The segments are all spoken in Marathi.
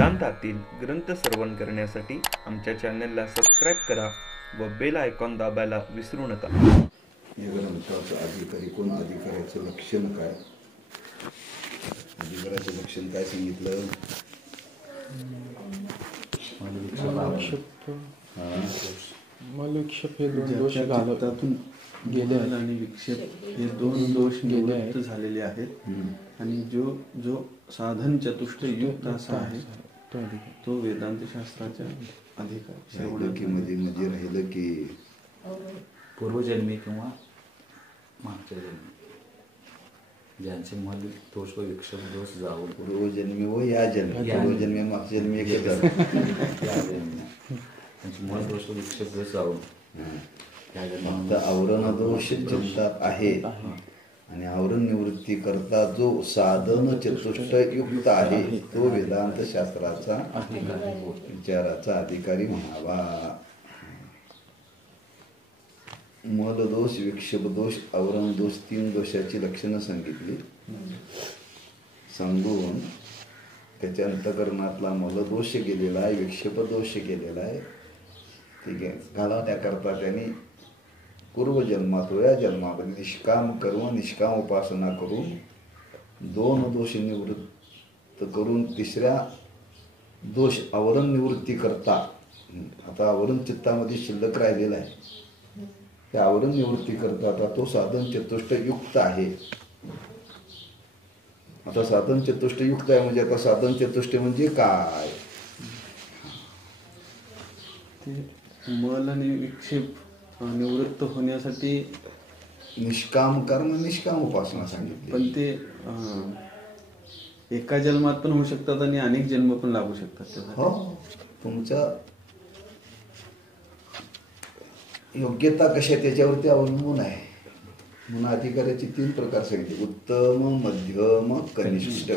वेदांतातील ग्रंथ श्रवण करण्यासाठी आमच्या चॅनलला सबस्क्राईब करा व बेल आयकॉन दाबायला विसरू नका. या ग्रंथाचं अधिकारी कोण, अधिकाऱ्याचं लक्षण काय, अधिकाऱ्याचं लक्षण काय सांगितलं? मलविक्षेप हे दोन दोष घालतातून गेले आणि विक्षेप हे दोन दोष निवृत्त झालेले आहेत. आणि जो साधन चतुष्ट युक्त असा आहे तो वेदांत शास्त्राच्या अधिकार मध्ये राहिलं की पूर्वजन्मी किंवा मागच्या जन्मी ज्यांचे मल दोष व विक्षेप दोष जाऊन पूर्वजन्मी व या जन्मी, पूर्वजन्मी मागच्या जन्मी एक त्यांचे मल दोष व विक्षेप दोष जाऊन फक्त आवरण दोष चिंतात आहे आणि आवरण निवृत्ती करता जो साधन चतुष्ट युक्त आहे तो वेदांत शास्त्राचा विचाराचा अधिकारी म्हणावा. मल दोष, विक्षेप दोष, आवरण दोष, तीन दोषाची लक्षणं सांगितली. सांगून त्याच्या अंतकरणातला मलदोष गेलेला आहे, विक्षेप दोष गेलेला आहे. ठीक आहे, घालवण्याकरता त्यांनी पूर्वजन्मात व या जन्मामध्ये निष्काम कर्म, निष्काम उपासना करून दोन दोष निवृत्त करून तिसऱ्या दोष आवरण निवृत्ती करता, आता आवरण चित्तामध्ये शिल्लक राहिलेला आहे, त्या आवरण निवृत्ती करता आता तो साधन चतुष्ट युक्त आहे. आता साधन चतुष्ट युक्त आहे म्हणजे आता साधन चतुष्ट म्हणजे काय? मल आणि विक्षेप निवृत्त होण्यासाठी निष्काम कर्म, निष्काम उपासना सांगितली. पण ते एका जन्मात पण होऊ शकतात आणि अनेक जन्म पण लागू शकतात. हो, तुमच्या योग्यता कशा त्याच्यावरती अवलंबून आहे. म्हणून अधिकाऱ्याचे तीन प्रकार सांगितले: उत्तम, मध्यम, कनिष्ठ.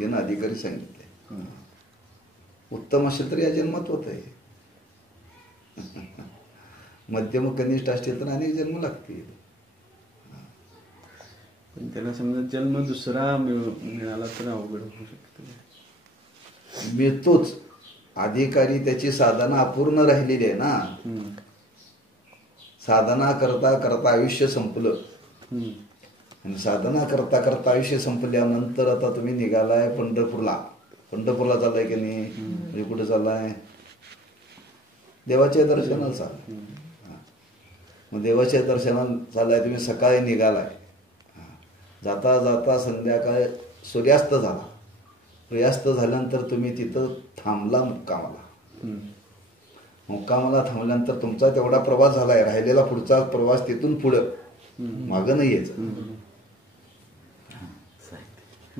यानं अधिकारी सांगितले. उत्तम असेल तर या जन्मात होत आहे, मध्यम कनिष्ठ असतील तर अनेक जन्म लागतील. पण त्याला समजा जन्म दुसरा मिळाला तर अवघड होऊ शकतो. मिळतोच. अधिकारी त्याची साधना अपूर्ण राहिलेली आहे ना. साधना करता करता आयुष्य संपलं आणि साधना करता करता आयुष्य संपल्यानंतर आता तुम्ही निघालाय पंढरपूरला. पंढरपूरला चाललाय की नाही? म्हणजे कुठे चाललाय? देवाच्या दर्शनाला चाललाय. मग देवाच्या दर्शनाला चाललाय तुम्ही, सकाळी निघालाय, जाता जाता संध्याकाळी सूर्यास्त झाला. सूर्यास्त झाल्यानंतर तुम्ही तिथं थांबला मुक्कामाला. मुक्कामाला थांबल्यानंतर तुमचा तेवढा प्रवास झालाय, राहिलेला पुढचा प्रवास तिथून पुढं, मागं नाही यायचं.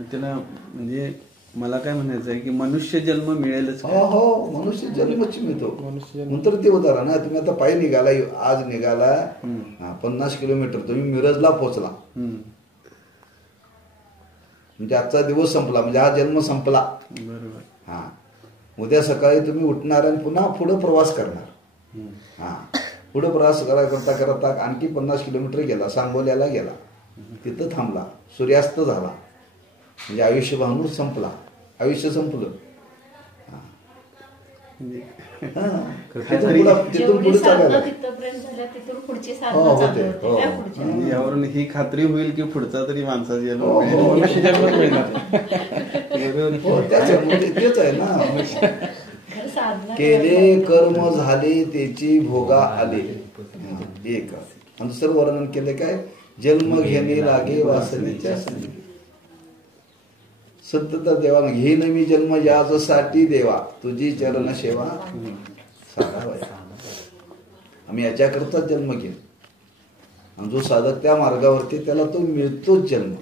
त्याला म्हणजे मला काय म्हणायचं आहे की मनुष्य जन्म मिळेलच. हो, मनुष्य जन्मच मिळतो. नंतर ते उदाहरण ना, तुम्ही आता पायी निघालाय, आज निघालाय 50 किलोमीटर, तुम्ही मिरजला पोहोचला म्हणजे आजचा दिवस संपला, म्हणजे हा जन्म संपला. बरोबर. हा, उद्या सकाळी तुम्ही उठणार आणि पुन्हा पुढे प्रवास करणार. हा, पुढे प्रवास करता करता आणखी 50 किलोमीटर गेला, सांगोल्याला गेला, तिथं थांबला, सूर्यास्त झाला, म्हणजे आयुष्य भावनूच संपला, आयुष्य संपलं. तिथून पुढे चालायला यावरून ही खात्री होईल की पुढचा तरी माणसाचा जन्म तेच आहे ना. केले कर्म झाले त्याची भोगा आले. एक आणि दुसरं वर्णन केले काय? जन्म घेणे लागे वासनेच्या संधी. सतत देवा घेईन मी जन्म यासाठी देवा, तुझी चरण सेवा साधावा. आम्ही याच्याकरता जन्म घेऊ. आणि जो साधक त्या मार्गावरती त्याला तो मिळतोच जन्म.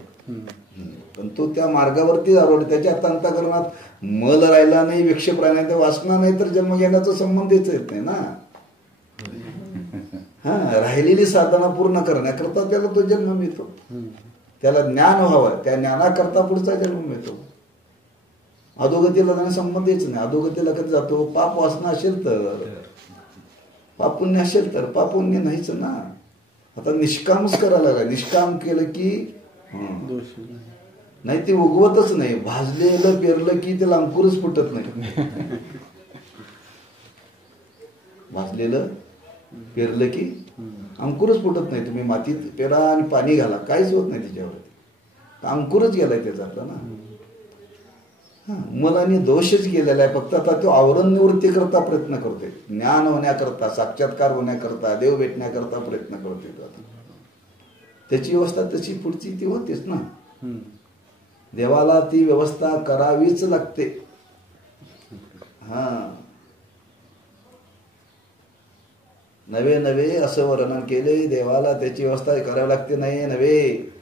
पण तो त्या मार्गावरती आवडतो. त्याच्या अंतःकरणात मल राहिला नाही, विक्षेप राहिला नाही, वासना नाही, तर जन्म घेण्याचा संबंधच येत नाही ना. राहिलेली साधना पूर्ण करण्याकरता त्याला तो जन्म मिळतो. त्याला ज्ञान व्हावं, त्या ज्ञानाकरता पुढचा जन्म मिळतो. अधोगतीला जाण्या संबंधीच नाही. अधोगतीला कधी जातो? पाप वासना असेल तर, पाप पुण्य असेल तर. पाप पुण्य नाहीच ना. आता निष्कामच करायला लागला. निष्काम केलं की नाही ते उगवतच नाही. भाजलेलं पेरलं की त्याला अंकुरच फुटत नाही. भाजलेलं पेरलं की अंकुरच फुटत नाही. तुम्ही मातीत पेरा आणि पाणी घाला, काहीच होत नाही त्याच्यावर, अंकुरच गेलाय त्याचा आपला ना. मुलांनी दोषच केलेला आहे. फक्त आता तो आवरण निवृत्ती करता प्रयत्न करतोय, ज्ञान होण्याकरता, साक्षात्कार होण्याकरता, देव भेटण्याकरता प्रयत्न करतोय. त्याची व्यवस्था तशी पुढची ती होतेच ना. देवाला ती व्यवस्था करावीच लागते. नवे नवे असं वर्णन केले. देवाला त्याची व्यवस्था करावी लागते नाही नव्हे.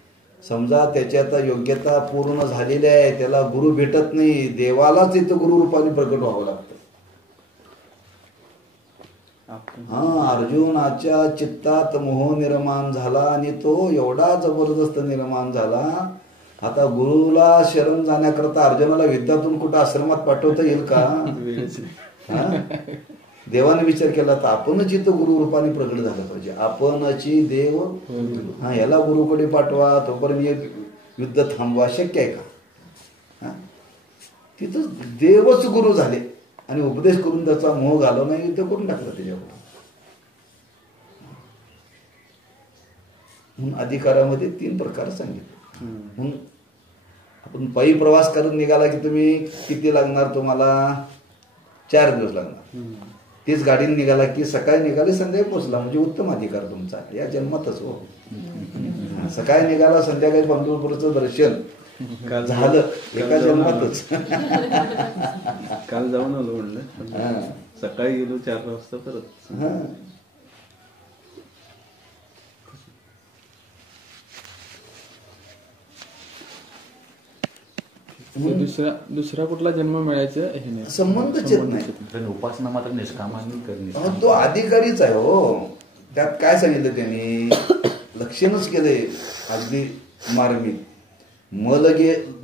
समजा त्याच्यात योग्यता पूर्ण झालेली आहे, त्याला गुरु भेटत नाही, देवालाच इथं गुरु रूपाने प्रकट व्हावं लागतं. अर्जुनाच्या चित्तात मोह निर्माण झाला आणि तो एवढा जबरदस्त निर्माण झाला. आता गुरुला शरण जाण्याकरता अर्जुनाला विद्यातून कुठं आश्रमात पाठवता येईल का? देवाने विचार केला तर आपणच इथं गुरु रूपाने प्रकट झालं पाहिजे. आपणची देव याला गुरुकडे पाठवा, तोपर्यंत युद्ध थांबवा शक्य आहे का? तिथं देवच गुरु झाले आणि उपदेश करून त्याचा मोह घालवून युद्ध करून टाकलं त्याच्यावर. म्हणून अधिकारामध्ये 3 प्रकार सांगितले. म्हणून आपण पायी प्रवास करत निघाला की तुम्ही किती लागणार? तुम्हाला 4 दिवस लागणार. तीच गाडीने निघाला की सकाळी निघाले संध्याकाळी पोहोचला, म्हणजे उत्तम अधिकार तुमचा या जन्मातच. हो, सकाळी निघाला संध्याकाळी पंढरपूरचं दर्शन झालं एका जन्मातच. काल जाऊन आलो म्हणलं, सकाळी गेलो 4 वाजता परत. दुसरा कुठला जन्म मिळायचा हे नाही, संबंधच येत नाही. पण उपासना मात्र निष्कामाने करणे. तो अधिकारीच आहे. हो, त्यात काय सांगितलं त्यांनी? लक्षणच केलंय अगदी मार्मिक.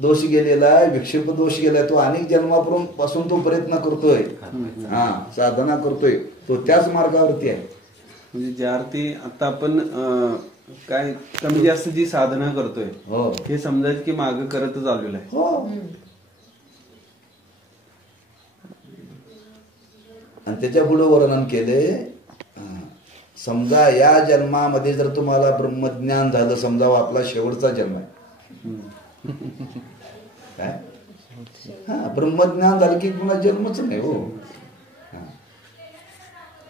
दोष गेलेला आहे, विक्षेप दोष गेलाय. तो अनेक जन्मापासून तो प्रयत्न करतोय, साधना करतोय, तो त्याच मार्गावरती आहे. म्हणजे ज्या अर्थी आता आपण काय कमी जास्त जी साधना करतोय हे समजायचं की माग करतच आलेलं आहे. आणि त्याच्या पुढे वर्णन केले, समजा या जन्मामध्ये जर तुम्हाला ब्रह्मज्ञान झालं, समजा आपला शेवटचा जन्म आहे काय, ब्रह्मज्ञान झालं की पुन्हा जन्मच नाही. हो,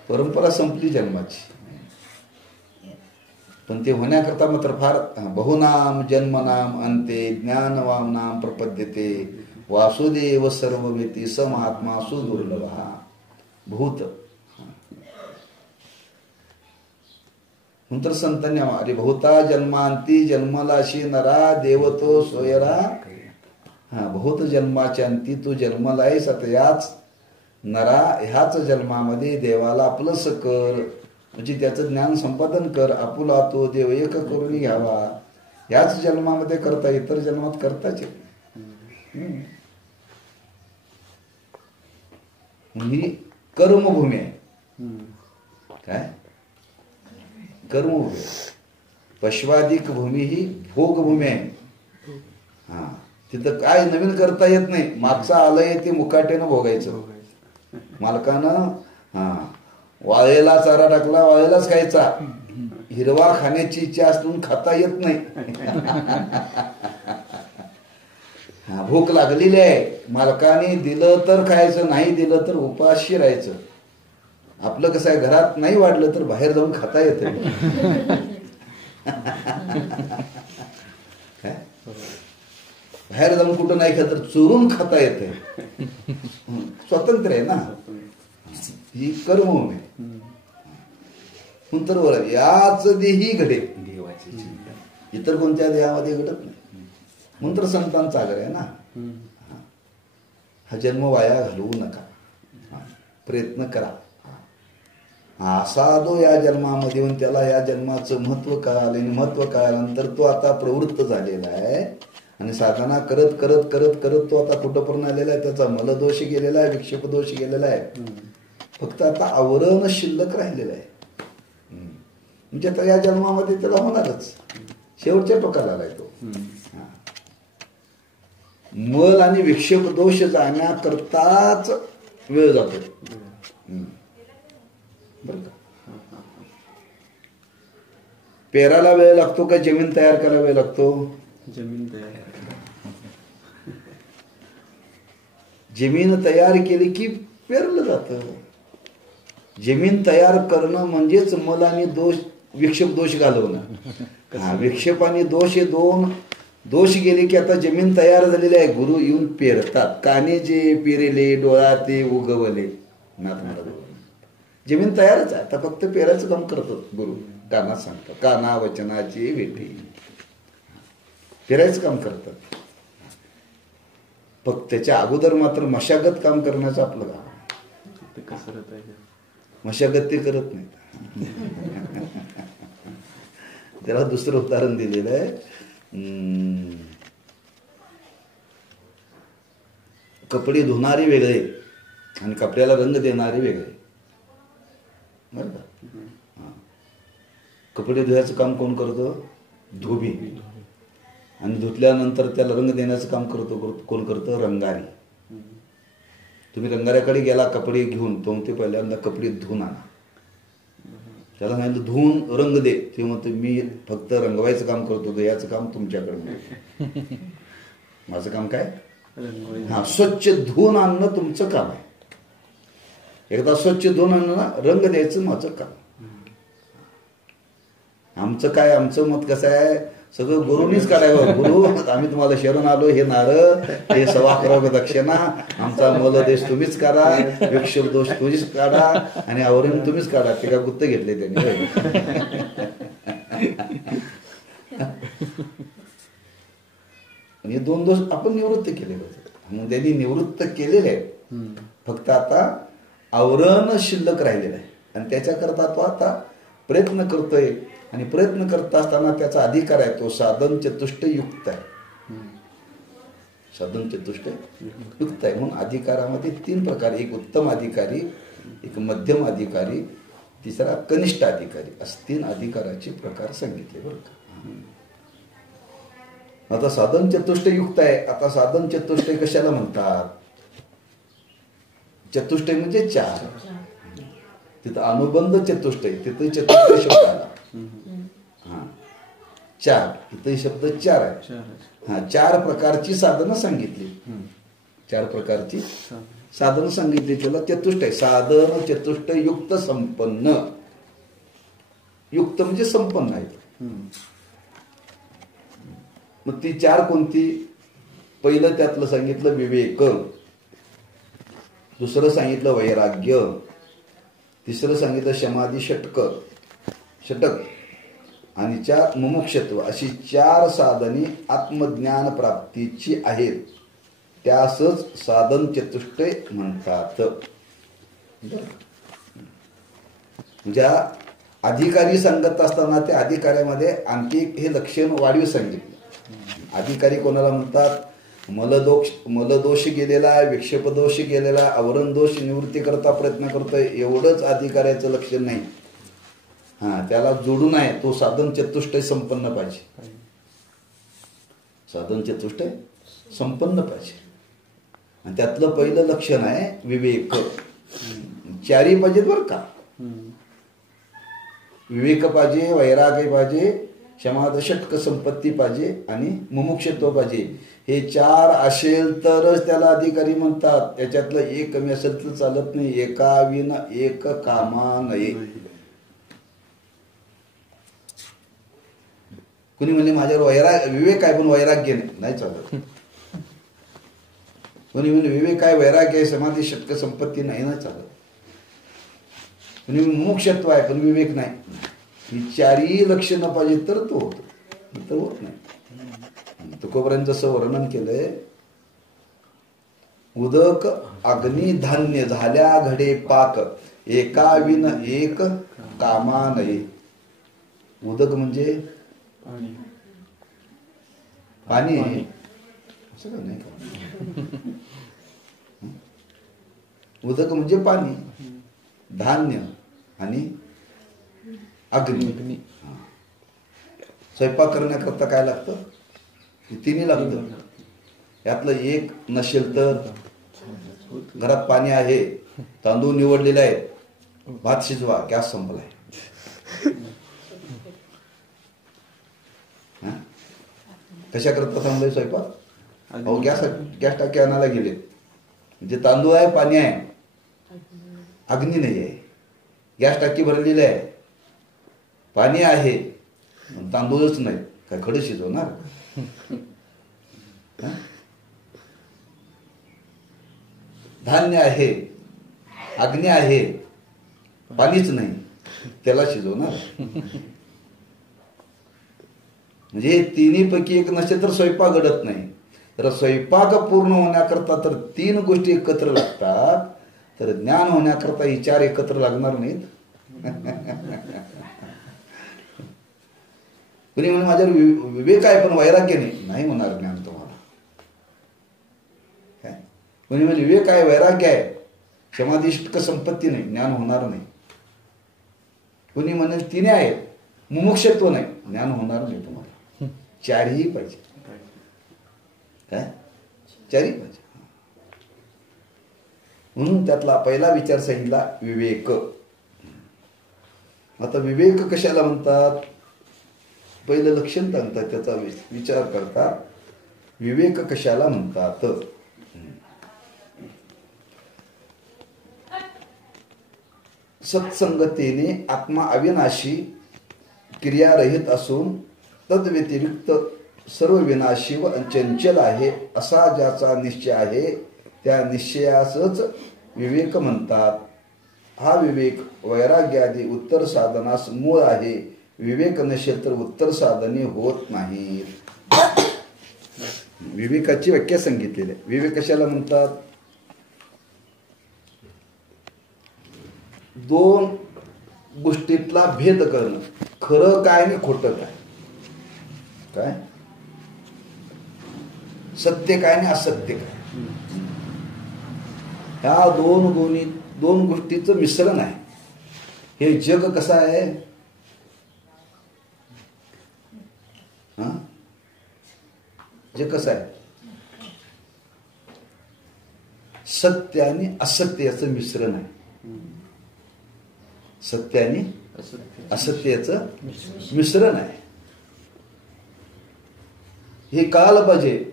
परंपरा संपली जन्माची. पण ते होण्याकरता मात्र फार बहुनाम जन्मनाम अंते ज्ञानवामनाम प्रपद्यते वासुदेव सर्ववेती समात्मा सुदुर्लभा भूत. नंतर संतांनी अरे बहुता जन्मांती जन्मलाशी नरा देवतो सोयरा. बहुत जन्माच्या अंती तू जन्मलायस, आता याच नरा ह्याच जन्मामध्ये देवाला आपलंस कर, म्हणजे त्याचं ज्ञान संपादन कर. आपुला तो देव एक करून घ्यावा. याच जन्मामध्ये करता, इतर जन्मात करताच येत. ही कर्मभूमी आहे. काय कर्मभूमी? पश्वादिक भूमी ही भोगभूमी आहे. तिथं काय नवीन करता येत नाही. मागचं आलंय ते मुकाट्यानं भोगायचं. मालकानं वाळेला चारा टाकला, वाळेलाच खायचा. हिरवा खाण्याची इच्छा असून खाता येत नाही. भूक लागलेली आहे, मालकाने दिलं तर खायचं, नाही दिलं तर उपाशी राहायचं. आपलं कसं आहे, घरात नाही वाढलं तर बाहेर जाऊन खाता येतं. बाहेर जाऊन कुठं नाही खात तर चोरून खाता येते. स्वतंत्र आहे ना, ही कर्मभूमी आहे. नंतर वर याच देही घडे, इतर कोणत्या देहामध्ये घडत नाही. नंतर संतांचा आग्रह आहे ना, हा जन्म वाया घालवू नका, प्रयत्न करा. असा जो या जन्मामध्ये येऊन त्याला या जन्माचं महत्व कळालं, महत्व कळाल्यानंतर तो आता प्रवृत्त झालेला आहे आणि साधना करत करत करत करत तो आता कुठंपर्यंत आलेला आहे, त्याचा मलदोष गेलेला आहे, विक्षेप दोष गेलेला आहे. फक्त आता आवरण शिल्लक राहिलेलं आहे. म्हणजे आता या जन्मामध्ये त्याला होणारच, शेवटच्या टोकाला आलाय तो. मल आणि विक्षेप दोष जाण्याकरताच वेळ जातो. बरं का? पेराला वेळ लागतो का जमीन तयार करायला वेळ लागतो? जमीन तयार. जमीन तयार केली की पेरलं जातं. जमीन तयार करणं म्हणजेच मल आणि दोष विक्षेप दोष घालवणं. हा, विक्षेप आणि दोष हे दोन दोष गेले की आता जमीन तयार झालेली आहे. गुरु येऊन पेरतात. काने जे पेरेले डोळा ते उगवले. नाथ महाराज जमीन तयारच आहे. आता फक्त पेरायचं काम करतात गुरु. काना सांगतात काना वचनाची वेठी पेरायचं काम करतात. फक्त त्याच्या अगोदर मात्र मशागत काम करण्याचं आपलं काम. ते कसरत आहे. मशागत ते करत नाहीत. त्याला दुसरं उदाहरण दिलेलं आहे. कपडे धुणारे वेगळे आणि कपड्याला रंग देणारे वेगळे. बरं का? कपडे धुवायचं काम कोण करतो? धोबी. आणि धुतल्यानंतर त्याला रंग देण्याचं काम कोण करतं? रंगारी. तुम्ही रंगाऱ्याकडे गेला कपडे घेऊन, तो ते पहिल्यांदा कपडे धुवून आणा. त्याला सांगितलं धुवून रंग दे. ते म्हणतो मी फक्त रंगवायचं काम करतो, याचं काम तुमच्याकडे. माझं काम काय? हा, स्वच्छ धुवून आणणं तुमचं काम आहे. एकदा स्वच्छ धुवून आणणं, रंग द्यायचं माझं काम. आमचं काय? आमचं मत कसं आहे? सगळं गुरुनीच काढावं. गुरु आम्ही तुम्हाला शरण आलो, हे नारळ, हे 11.25 दक्षिणा, आमचा मलदेश तुम्हीच काढा, विक्षेप दोष तुम्हीच काढा आणि आवरण तुम्हीच काढा. ते का गुत्त घेतले त्यांनी. हे दोन दोष आपण निवृत्त केले पाहिजे. मग त्यांनी निवृत्त केलेले आहे. फक्त आता आवरण शिल्लक राहिलेलं आहे आणि त्याच्याकरता तो आता प्रयत्न करतोय. आणि प्रयत्न करत असताना त्याचा अधिकार आहे, तो साधन चतुष्ट युक्त आहे. साधन चतुष्ट युक्त आहे. म्हणून अधिकारामध्ये 3 प्रकार. एक उत्तम अधिकारी, एक मध्यम अधिकारी, तिसरा कनिष्ठ अधिकारी, असे 3 अधिकाराचे प्रकार सांगितले. बरं का? आता साधन चतुष्ट युक्त आहे. आता साधन चतुष्टय कशाला म्हणतात? चतुष्टय म्हणजे 4. तिथं अनुबंध चतुष्टय, तिथे चतुष्टय शब्द आला. हा, 4. इथे शब्द 4 आहे. हा, 4 प्रकारची साधनं सांगितली. 4 प्रकारची साधनं सांगितली. त्याला चतुष्टय. साधन चतुष्ट युक्त संपन्न. युक्त म्हणजे संपन्न आहेत. मग ती 4 कोणती? पहिलं त्यातलं सांगितलं विवेक, दुसरं सांगितलं वैराग्य, तिसरं सांगितलं समाधी षटक आणि 4 मुमुक्षत्व. अशी 4 साधने आत्मज्ञान प्राप्तीची आहेत. त्यासच साधन चतुष्टय म्हणतात. ज्या अधिकारी सांगत असताना त्या अधिकाऱ्यामध्ये आणखी हे लक्षण वाढीव सांगितले. अधिकारी कोणाला म्हणतात? मलदोष गेलेला आहे, विक्षेपदोष गेलेला आहे, आवरण दोष निवृत्ती करता प्रयत्न करतोय, एवढंच अधिकाऱ्याचं लक्षण नाही. हा, त्याला जोडून आहे तो साधन चतुष्टय संपन्न पाहिजे. साधन चतुष्टय संपन्न पाहिजे. आणि त्यातलं पहिलं लक्षण आहे विवेक. 4 पाहिजेत बरं का? विवेक पाहिजे, वैराग्य पाहिजे, क्षमाद षटक संपत्ती पाहिजे आणि मुमुक्षत्व पाहिजे. हे 4 असेल तरच त्याला अधिकारी म्हणतात. त्याच्यातलं एक कमी असेल तर चालत नाही. एका विना एक कामा नये. कुणी म्हणले माझ्यावर विवेक आहे पण वैराग्य नाही चालत. कोणी म्हणजे विवेक आहे, वैराग्य आहे, समाधी षटक संपत्ती नाही ना चालत. कुणी मुमुक्षत्व आहे पण विवेक नाही. ही 4ही लक्षणं पाहिजे तर तो होतो, तर होत नाही. तुकोबरांचं जसं वर्णन केलंय, उदक अग्नी धान्य झाल्या घडे पाक, एका विन एक कामा नये. उदक म्हणजे पाणी असं का नाही का? उदक म्हणजे पाणी, धान्य आणि अग्नी. स्वयंपाक करण्याकरता काय लागतं? 3 लागतं. यातलं एक नसेल तर घरात पाणी आहे, तांदूळ निवडलेले आहेत, भात शिजवा, गॅस संपलाय. कशा करता थांबलाय स्वयंपाक? अहो गॅस टाकी आणायला गेले, म्हणजे तांदूळ आहे, पाणी आहे, अग्नी नाही आहे, गॅस टाकी भरलेली आहे, पाणी आहे, तांदूळच नाही, काय खडं शिजवणार? धान्य आहे, अग्नी आहे, पाणीच नाही, त्याला शिजवणार? म्हणजे तिन्ही पैकी एक नसेल तर स्वयंपाक घडत नाही. तर स्वयंपाक पूर्ण होण्याकरता तर 3 गोष्टी एकत्र लागतात, तर ज्ञान होण्याकरता ही 4 एकत्र लागणार नाहीत. कुणी म्हणे माझ्यावर विवेक आहे पण वैराग्य नाही होणार ज्ञान तुम्हाला. कुणी म्हणजे विवेक आहे, वैराग्य आहे, समाधिष्ट संपत्ती नाही, ज्ञान होणार नाही. कुणी म्हणेल तिने आहेत, मुमुक्षत्व नाही, ज्ञान होणार नाही तुम्हाला. 4ही पाहिजे. काय? 4ही पाहिजे. म्हणून त्यातला पहिला विचार सांगितला विवेक. आता विवेक कशाला म्हणतात? पहिलं लक्षण सांगतात, त्याचा विचार करतात. विवेक कशाला म्हणतात? सत्संगतेने आत्मा अविनाशी क्रियारहित असून तद व्यतिरिक्त सर्व विनाशी व चंचल आहे असा ज्याचा निश्चय आहे त्या निश्चयासच विवेक म्हणतात. हा विवेक वैराग्यादी उत्तर साधनास मूळ आहे. विवेक नसेल तर उत्तर साधने होत नाहीत. विवेकाची व्याख्या सांगितलेली आहे. विवेक कशाला म्हणतात? 2 गोष्टीतला भेद करणं, खरं काय आणि खोटं काय, काय सत्य काय आणि असत्य काय, ह्या 2 गोष्टीचं मिश्रण आहे. हे जग कसं आहे? जग कसं आहे? सत्य आणि असत्य याचं मिश्रण आहे. सत्य आणि असत्याचं मिश्रण आहे. हे कळालं पाहिजे.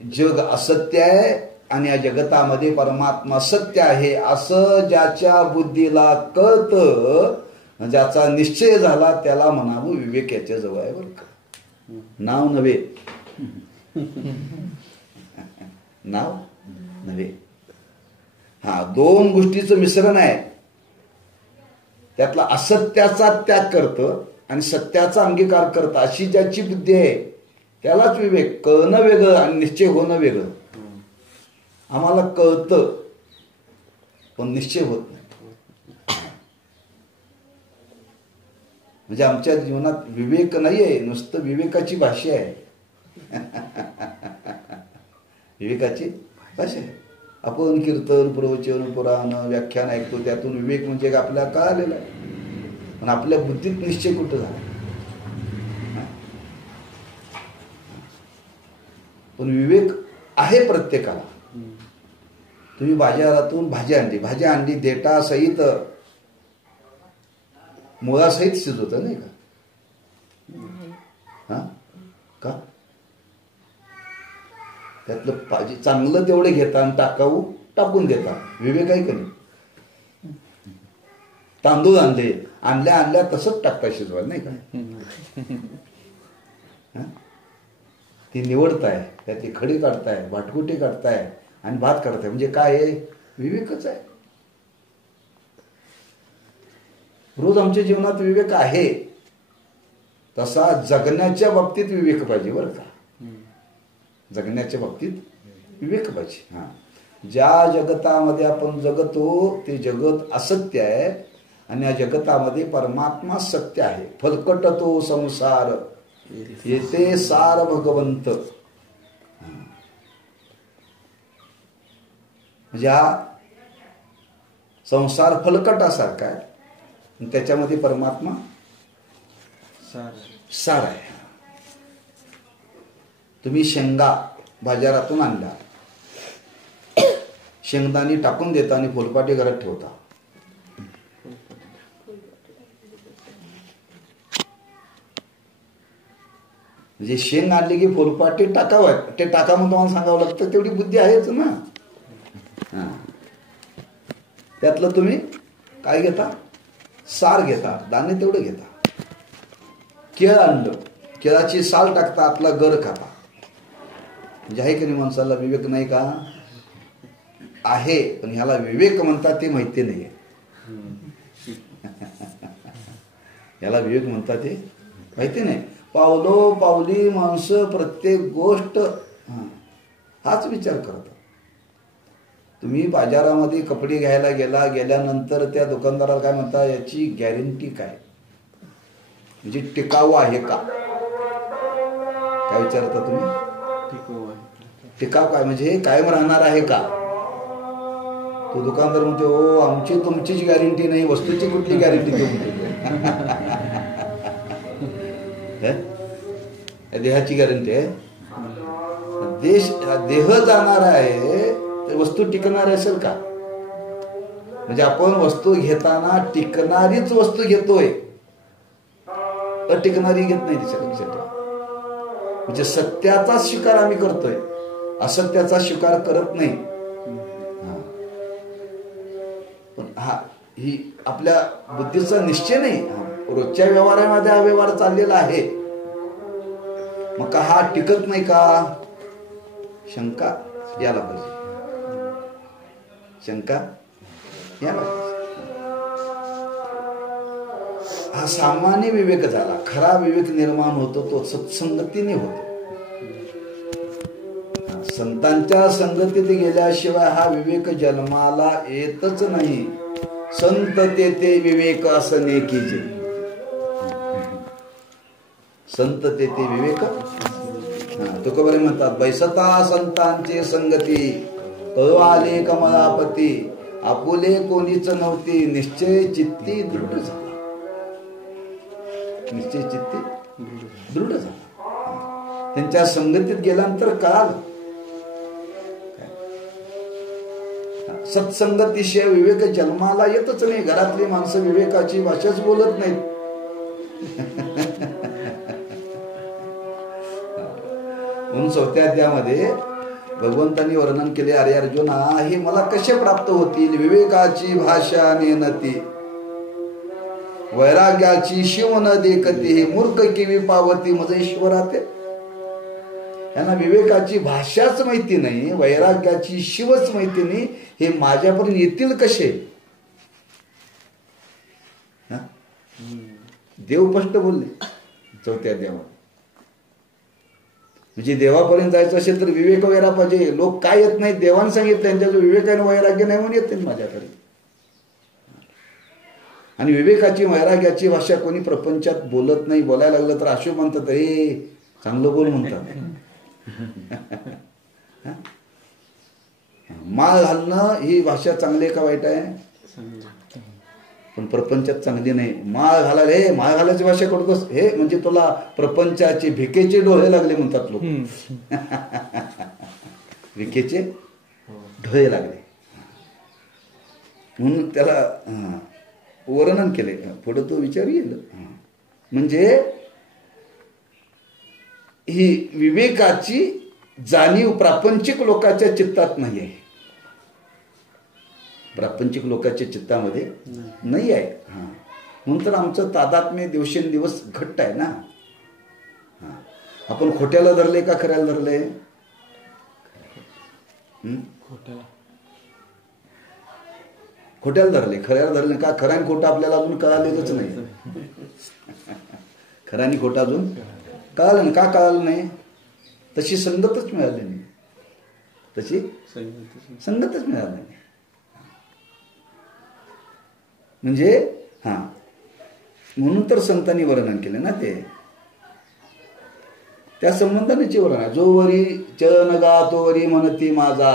जग असत्य आहे आणि या जगतामध्ये परमात्मा सत्य आहे असं ज्याच्या बुद्धीला कळतं, ज्याचा निश्चय झाला, त्याला म्हणावं विवेक याच्या जवळ आहे. बरं का? नाव नव्हे, नाव नव्हे. हा 2 गोष्टीचं मिश्रण आहे. त्यातला असत्याचा त्याग करतं आणि सत्याचा अंगीकार करतं, अशी ज्याची बुद्धी आहे त्यालाच विवेक. कळणं वेगळं आणि निश्चय होणं वेगळं. आम्हाला कळतं पण निश्चय होत नाही. म्हणजे आमच्या जीवनात विवेक नाहीये, नुसतं विवेकाची भाषा आहे. विवेकाची भाषा आहे. आपण कीर्तन, प्रवचन, पुराण, व्याख्यान ऐकतो, त्यातून विवेक म्हणजे आपल्याला कळालेला आहे, पण आपल्या बुद्धीत निश्चय कुठं झाला? पण विवेक आहे प्रत्येकाला. तुम्ही बाजारातून भाजी आणली देठासहित, मुळासहित शिजवत नाही का? का? त्यातलं भाजी चांगलं तेवढे घेता आणि टाकाऊ टाकून देता. विवेक आहे का नाही? तांदूळ आणल्या तसंच टाकता शिजवायला, नाही का? ती निवडताय, त्यातली खडी काढताय, भाटकुटी काढताय आणि भात काढताय, म्हणजे काय आहे? विवेकच आहे. रोज आमच्या जीवनात विवेक आहे. तसा जगण्याच्या बाबतीत विवेक पाहिजे. बरं का? जगण्याच्या बाबतीत विवेक पाहिजे. ज्या जगतामध्ये आपण जगतो ते जगत असत्य आहे आणि या जगतामध्ये परमात्मा सत्य आहे. फलकट तो संसार येते सार भगवंत. म्हणजे हा संसार फलकटासारखा आहे, त्याच्यामध्ये परमात्मा सार आहे. तुम्ही शेंगा बाजारातून आणला, शेंगदाणी टाकून देता आणि फुलपाटी घरात ठेवता. म्हणजे शेंग आणली की फुलपाटी टाकावं, ते टाका म्हणून तुम्हाला सांगावं लागतं, तेवढी बुद्धी आहेच ना. हा, त्यातलं तुम्ही काय घेता, सार घेता, दाणे तेवढं घेता. केळ आणलं, केळाची साल टाकता, आपला गर खाता. म्हणजे आहे की नाही, माणसाला विवेक नाही का? आहे, पण ह्याला विवेक म्हणतात ते माहिती नाहीये. याला विवेक म्हणतात ते माहिती नाही. पावलो पावली माणसं प्रत्येक गोष्ट हाच विचार करतात. तुम्ही बाजारामध्ये कपडे घ्यायला गेल्यानंतर त्या दुकानदाराला काय म्हणता, याची गॅरंटी काय, म्हणजे टिकाऊ आहे का, काय विचारता तुम्ही? टिकाऊ काय म्हणजे कायम राहणार आहे का? तो दुकानदार म्हणतो, ओ आमची तुमचीच गॅरंटी नाही, वस्तूची कुठली गॅरंटी देऊ? देहाची गॅरंटी आहे. देह जाणार आहे तर वस्तू टिकणार असेल का? म्हणजे आपण वस्तू घेताना टिकणारीच वस्तू घेतोय, टिकणारी घेत नाही. लक्षात ठेवा, म्हणजे सत्याचा स्वीकार आम्ही करतोय, असत्याचा स्वीकार करत नाही. पण ही आपल्या बुद्धीचा निश्चय नाही. रोजच्या व्यवहारामध्ये हा व्यवहार चाललेला आहे. मग का हा टिकत नाही का? शंका याला पाहिजे, शंका याला पाहिजे. हा सामान्य विवेक झाला. खरा विवेक निर्माण होतो तो सत्संगतीने होतो. संतांच्या संगतीत गेल्याशिवाय हा विवेक जन्माला येतच नाही. संत तेथे विवेक असणे कीजे, संत तेथे विवेक. तुकोबरे म्हणतात, बैसता संतांचे संगती, कळवाले कमलापती, आपुले कोणीच नव्हती, निश्चय चित्ती दृढ झाला. निश्चय चित्ती दृढ झाला. त्यांच्या संगतीत गेल्यानंतर काल सत्संगतीशिवाय विवेक जन्माला येतच नाही. घरातली माणसं विवेकाची भाषाच बोलत नाहीत. म्हणून 4थ्या अध्यायामध्ये भगवंतांनी वर्णन केले, अरे अर्जुना, हे मला कसे प्राप्त होतील? विवेकाची भाषा नेनती, वैराग्याची शिव न देखती, मूर्ख किवी पावती मज ईश्वराते. यांना विवेकाची भाषाच माहिती नाही, वैराग्याची शिवच माहिती नाही. हे माझ्यापर्यंत येतील कसे? देव स्पष्ट बोलले 4थ्या अध्यायात. म्हणजे देवापर्यंत जायचं असेल तर विवेक वगैरे पाहिजे. लोक काय येत नाही, देवाने सांगितलं त्यांच्या जो विवेक आणि वैराग्य नाही म्हणून येत नाही माझ्याकडे. आणि विवेकाची वैराग्याची भाषा कोणी प्रपंचात बोलत नाही. बोलायला लागलं तर अशुभ म्हणतात, हे चांगलं बोल म्हणतात. माळ घालणं ही भाषा चांगली का वाईट आहे? पण प्रपंचात चांगली नाही. माळ घालायला, हे माळ घालायची भाषा करतोस, हे म्हणजे तुला प्रपंचाचे भिकेचे डोळे लागले म्हणतात लोक. भिकेचे डोळे लागले म्हणून त्याला वर्णन केले. पुढे तो विचार येईल. म्हणजे ही विवेकाची जाणीव प्रापंचिक लोकांच्या चित्तात नाही आहे. प्रापंचिक लोकांच्या चित्तामध्ये नाही आहे. म्हणून तर आमचं तादात्म्य दिवसेंदिवस घट्ट आहे ना. आपण खोट्याला धरले का खऱ्याला धरले? खोट्याला धरले. खऱ्याला धरले का? खरा आणि खोटा आपल्याला अजून कळालेलंच नाही. खरा आणि खोटा अजून कळालं ना. का कळालं नाही? तशी संगतच मिळाली नाही. तशी संगतच मिळाली नाही. म्हणजे म्हणून तर संतांनी वर्णन केले ना ते. त्या संबंधाने वर्णन. जो वरी च नगा तो वरी म्हणती माझा,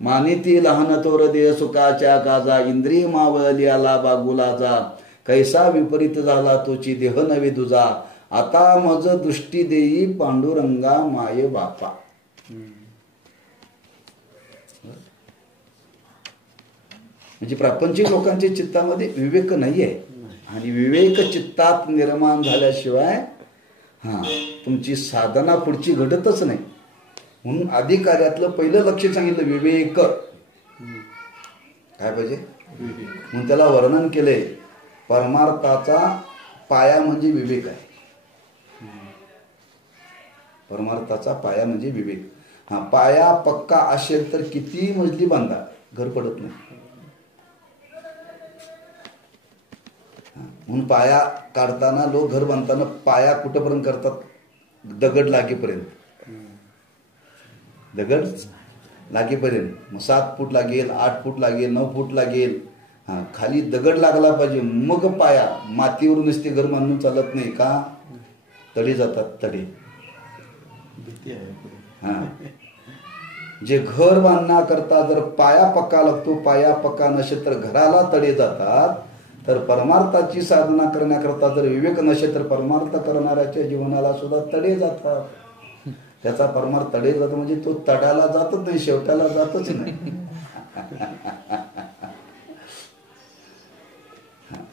मानिती लहान तो हृदय सुखाच्या गाजा, इंद्रिय मावळली आला बागुलाजा, कैसा विपरीत झाला तोची देह नवे तुझा, आता मज दृष्टी देई पांडुरंगा माये बापा. म्हणजे प्रापंचिक लोकांच्या चित्तामध्ये विवेक नाही आहे, आणि विवेक चित्तात निर्माण झाल्याशिवाय तुमची साधना पुढची घडतच नाही. म्हणून आधी कार्यातलं पहिलं लक्ष सांगितलं विवेक. काय पाहिजे? म्हणून त्याला वर्णन केले, परमार्थाचा पाया म्हणजे विवेक आहे. परमार्थाचा पाया म्हणजे विवेक. पाया पक्का असेल तर किती मजली बांधा, घर पडत नाही. म्हणून पाया काढताना लोक घर बांधताना पाया कुठपर्यंत करतात? दगड लागेपर्यंत. दगड लागेपर्यंत. मग 7 फूट लागेल, 8 फूट लागेल, 9 फूट लागेल. खाली दगड लागला पाहिजे, मग पाया. मातीवर नुसते घर बांधून चालत नाही. का? तडे जातात, तडे. जे घर बांधण्याकरता जर पाया पक्का लागतो, पाया पक्का नसेल तर घराला तडे जातात. तर परमार्थाची साधना करण्याकरता जर विवेक नसेल तर परमार्थ करणाऱ्याच्या जीवनाला सुद्धा तडे जातात. त्याचा परमार्थ तडे जातो म्हणजे तो तडाला जातच नाही, शेवटाला जातच नाही.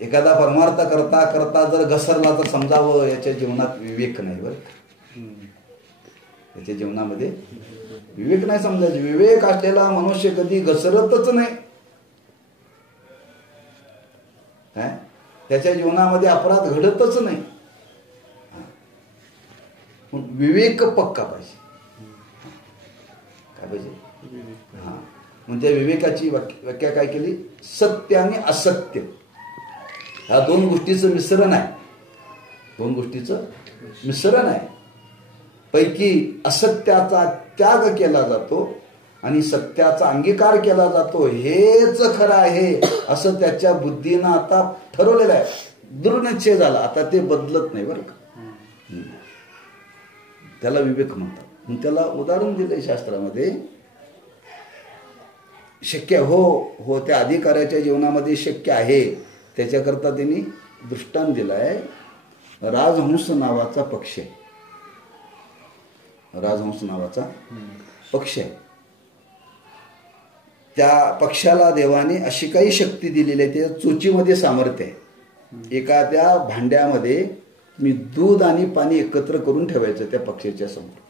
एखादा परमार्थ करता करता जर घसरला तर समजावं याच्या जीवनात विवेक नाही. बरं, याच्या जीवनामध्ये विवेक नाही समजायचे. विवेक असलेला मनुष्य कधी घसरतच नाही. त्याच्या जीवनामध्ये अपराध घडतच नाही. विवेक पक्का पाहिजे. काय पाहिजे? मग त्या विवेकाची व्याख्या काय केली? सत्य आणि असत्य ह्या दोन गोष्टीचं मिश्रण आहे. दोन गोष्टीचं मिश्रण आहे. पैकी असत्याचा त्याग केला जातो आणि सत्याचा अंगीकार केला जातो. हेच खरं आहे असं त्याच्या बुद्धीनं आता ठरवलेलं आहे. दृढनिश्चय झाला, आता ते बदलत नाही. बरं का? त्याला विवेक म्हणतात. त्याला उदाहरण दिलंय शास्त्रामध्ये. शक्य हो त्या अधिकाऱ्याच्या जीवनामध्ये शक्य आहे. त्याच्याकरता त्यांनी दृष्टांत दिलाय. राजहंस नावाचा पक्षी आहे. राजहंस नावाचा पक्षी आहे. त्या पक्षाला देवाने अशी काही शक्ती दिलेली आहे, त्याच्या चोचीमध्ये सामर्थ्य आहे. एखाद्या भांड्यामध्ये मी दूध आणि पाणी एकत्र करून ठेवायचं त्या पक्षाच्या समोर.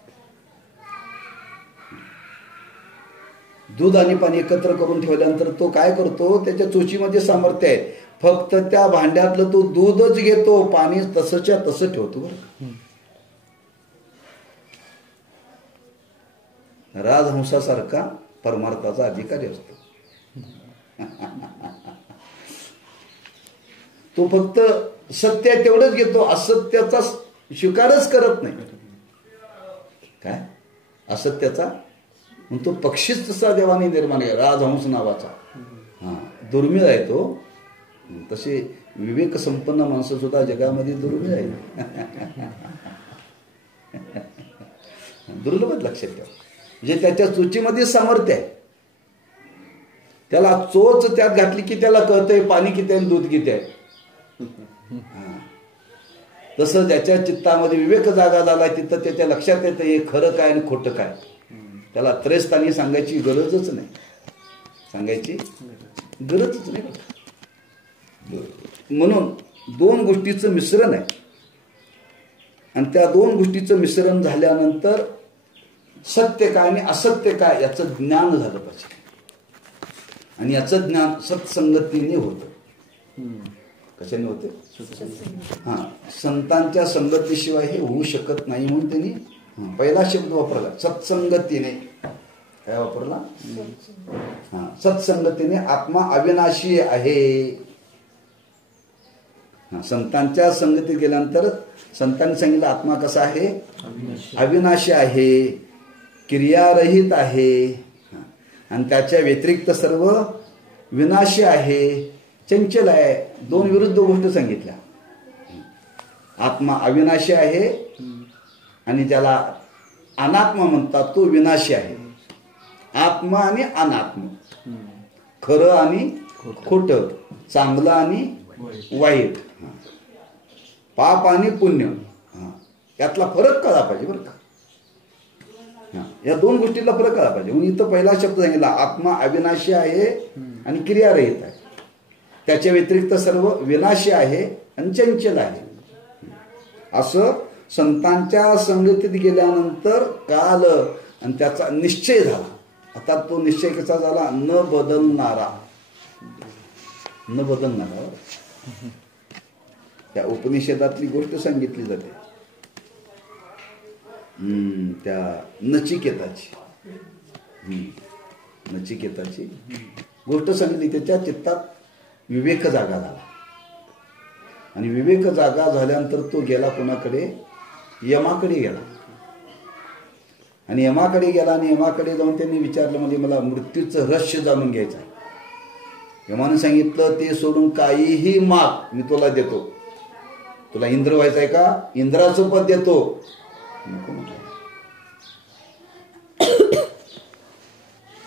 दूध आणि पाणी एकत्र करून ठेवल्यानंतर तो काय करतो? त्याच्या चोचीमध्ये सामर्थ्य आहे. फक्त त्या भांड्यातलं तो दूधच घेतो, पाणी तसंच्या तसं ठेवतो. राजहंसासारखा परमार्थाचा अधिकारी असतो. तो फक्त सत्य तेवढंच घेतो, असत्याचा स्वीकारच करत नाही. काय? असत्याचा तो पक्षीच तसा देवाने निर्माण केला, राजहंस नावाचा. दुर्मिळ आहे तो. तसे विवेक संपन्न माणसं सुद्धा जगामध्ये दुर्मिळ आहे. दुर्लभ लक्षात ठेवा. म्हणजे त्याच्या चोचीमध्ये सामर्थ्य आहे. त्याला चोच त्यात घातली की त्याला कळतंय पाणी किती आहे, दूध किती आहे. तसं ज्याच्या चित्तामध्ये विवेक जागा झाला तिथं त्याच्या लक्षात येतं हे खरं काय आणि खोटं काय. त्याला त्रयस्थानी सांगायची गरजच नाही. सांगायची गरजच नाही. म्हणून दोन गोष्टीचं मिश्रण आहे. आणि त्या दोन गोष्टीचं मिश्रण झाल्यानंतर सत्य काय आणि असत्य काय याचं ज्ञान झालं पाहिजे. आणि याचं ज्ञान सत्संगतीने होतं. कशाने होते? संतांच्या संगतीशिवाय हे होऊ शकत नाही. म्हणून त्यांनी पहिला शब्द वापरला सत्संगतीने. काय वापरला? सत्संगतीने. आत्मा अविनाशी आहे. संतांच्या संगतीत गेल्यानंतर संतांनी सांगितलं आत्मा कसा आहे? अविनाशी आहे, क्रियारहित आहे आणि त्याच्या व्यतिरिक्त सर्व विनाशी आहे, चंचल आहे. दोन विरुद्ध गोष्टी सांगितल्या. आत्मा अविनाशी आहे आणि ज्याला अनात्मा म्हणतात तो विनाशी आहे. आत्मा आणि अनात्मा, खरं आणि खोटं, चांगलं आणि वाईट, पाप आणि पुण्य, यातला फरक कळला पाहिजे. बरं का? या दोन गोष्टीला फरक कळला पाहिजे. म्हणून इथं पहिला शब्द सांगितला, आत्मा अविनाशी आहे आणि क्रियारहित आहे. त्याच्या व्यतिरिक्त सर्व विनाशी आहे आणि चंचल आहे. असं संतांच्या संगतीत गेल्यानंतर काल आणि त्याचा निश्चय झाला. आता तो निश्चय कसा झाला? न बदलणारा. न बदलणारा. त्या उपनिषदातली गोष्ट सांगितली जाते त्या नचिकेताची गोष्ट सांगितली. त्याच्या चित्तात विवेक जागा झाला आणि विवेक जागा झाल्यानंतर तो गेला कोणाकडे? यमाकडे गेला. आणि यमाकडे गेला आणि यमाकडे जाऊन त्यांनी विचारलं, म्हणजे मला मृत्यूचं रहस्य जाणून घ्यायचं आहे. यमाने सांगितलं, ते सोडून काहीही माग, मी तुला देतो. तुला इंद्र व्हायचं आहे का? इंद्राचं पद देतो. नको म्हटलं.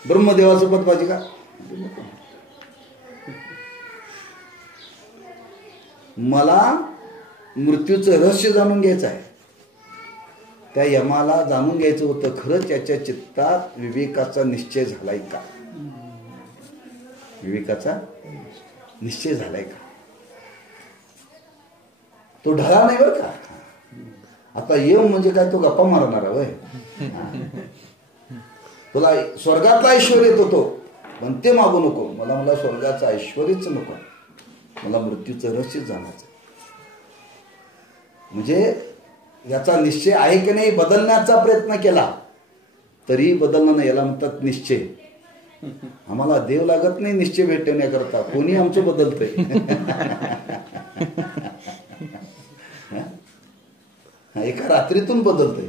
ब्रह्मदेवाचं पद पाहिजे का? मला मृत्यूचं रहस्य जाणून घ्यायचं आहे. त्या यमाला जाणून घ्यायचं होतं, खरंच त्याच्या चित्तात विवेकाचा निश्चय झालाय का? विवेकाचा निश्चय झालाय का? तो ढळा नाही बरं का. आता यम म्हणजे काय? तो गप्पा मारणारा वय. तुला स्वर्गातला ऐश्वर येत होतो पण ते मागू नको. मला स्वर्गाचं ऐश्वर्यच नको, मला मृत्यूचं रहस्य जाणायचं. म्हणजे याचा निश्चय आहे की नाही, बदलण्याचा प्रयत्न केला तरी बदलणं नाही. याला म्हणतात निश्चय. आम्हाला देव लागत नाही निश्चय भेटण्याकरता, कोणी आमचं बदलतंय. एका रात्रीतून बदलतंय.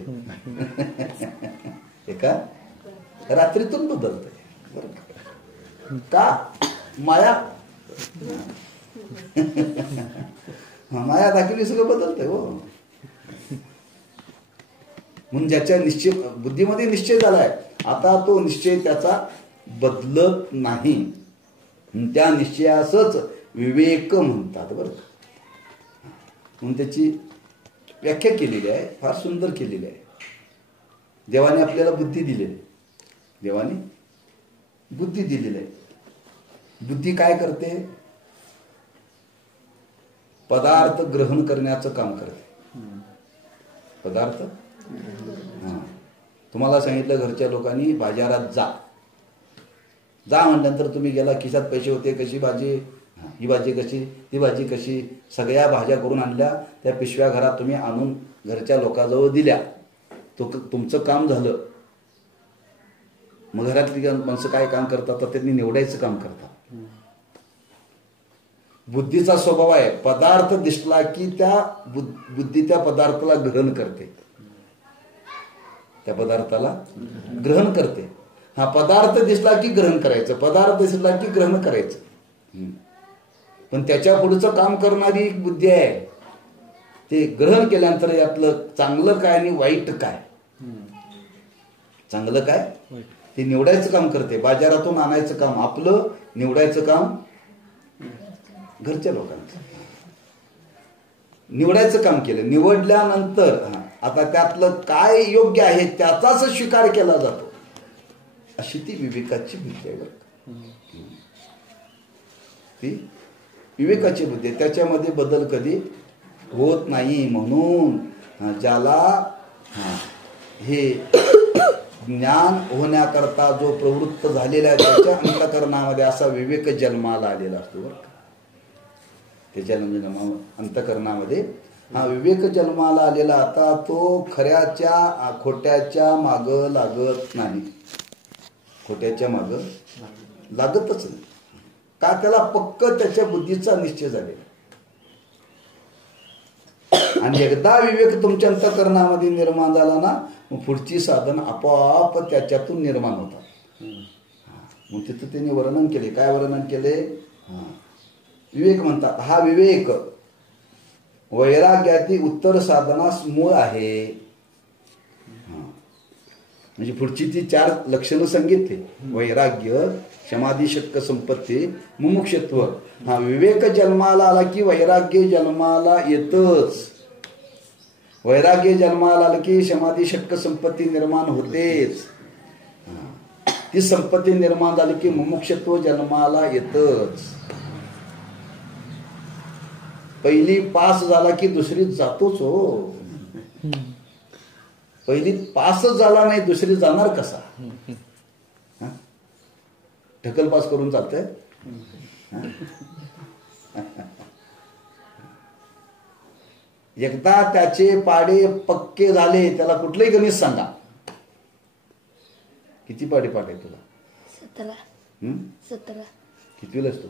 एका रात्रीतून बदलतंय. का? माया. माया दाखवली सगळं बदलतंय हो. म्हणून ज्याच्या निश्चय बुद्धीमध्ये निश्चय झालाय, आता तो निश्चय त्याचा बदलत नाही. त्या निश्चयासच विवेक म्हणतात बरं. म्हणून त्याची व्याख्या केलेली आहे, फार सुंदर केलेली आहे. देवाने आपल्याला बुद्धी दिलेली. देवाने बुद्धी दिलेली आहे. बुद्धी काय करते? पदार्थ ग्रहण करण्याचं काम करते. पदार्थ तुम्हाला सांगितलं घरच्या लोकांनी बाजारात जा म्हटल्यानंतर तुम्ही गेला, खिशात पैसे होते, कशी भाजी, ही भाजी कशी, ती भाजी कशी, सगळ्या भाज्या करून आणल्या. त्या पिशव्या घरात तुम्ही आणून घरच्या लोकांजवळ दिल्या. तो तुमचं काम झालं. मग घरातली माणसं काय काम करतात? तर त्यांनी निवडायचं काम करतात. बुद्धीचा स्वभाव आहे, पदार्थ दिसला की त्या बुद्धी त्या पदार्थाला ग्रहण करते. त्या पदार्थाला ग्रहण करते. हा पदार्थ दिसला की ग्रहण करायचं, पदार्थ दिसला की ग्रहण करायचं. पण त्याच्या पुढचं काम करणारी एक बुद्धी आहे. ते ग्रहण केल्यानंतर यातलं चांगलं काय आणि वाईट काय, चांगलं काय ते निवडायचं काम करते. बाजारातून आणायचं काम आपलं, निवडायचं काम घरच्या लोकांचं. निवडायचं काम केलं. निवडल्यानंतर आता त्यातलं काय योग्य आहे त्याचाच स्वीकार केला जातो. अशी ती विवेकाची बुद्धी आहे. ती विवेकाची बुद्धी आहे. त्याच्यामध्ये बदल कधी होत नाही. म्हणून ज्याला हे ज्ञान होण्याकरता जो प्रवृत्त झालेला आहे त्याच्या अंतःकरणामध्ये असा विवेक जन्माला आलेला असतो बरं. त्याच्या अंतःकरणामध्ये हा विवेक जन्माला आलेला. आता तो खऱ्याच्या खोट्याच्या माग लागत नाही. खोट्याच्या माग लागतच नाही. का? त्याला पक्क त्याच्या बुद्धीचा निश्चय झालेला. आणि एकदा विवेक तुमच्या अंतःकरणामध्ये निर्माण झाला ना, मग पुढची साधन आपोआप त्याच्यातून निर्माण होतात. मग तिथं त्यांनी वर्णन केले. काय वर्णन केले? विवेक म्हणतात. हा विवेक वैराग्याची उत्तर साधनास मूळ आहे. म्हणजे पुढची ती 4 लक्षणं सांगितली. वैराग्य, समाधी, शक्य संपत्ती, मुमुक्षत्व. हा विवेक जन्माला आला की वैराग्य जन्माला येतच. वैराग्य जन्माला आलं की समाधी षटक संपत्ती निर्माण होतेच. ती संपत्ती निर्माण झाली की मुमुक्षत्व जन्माला येतच. पहिली पास झाला की दुसरी जातोच हो. पहिली पासच झाला नाही दुसरी जाणार कसा? ढकल पास करून चालतंय? एकदा त्याचे पाडे पक्के झाले, त्याला कुठलंही गणित सांगा. किती पाडे पाठ आहे तुला? 17. कितवीला असतो?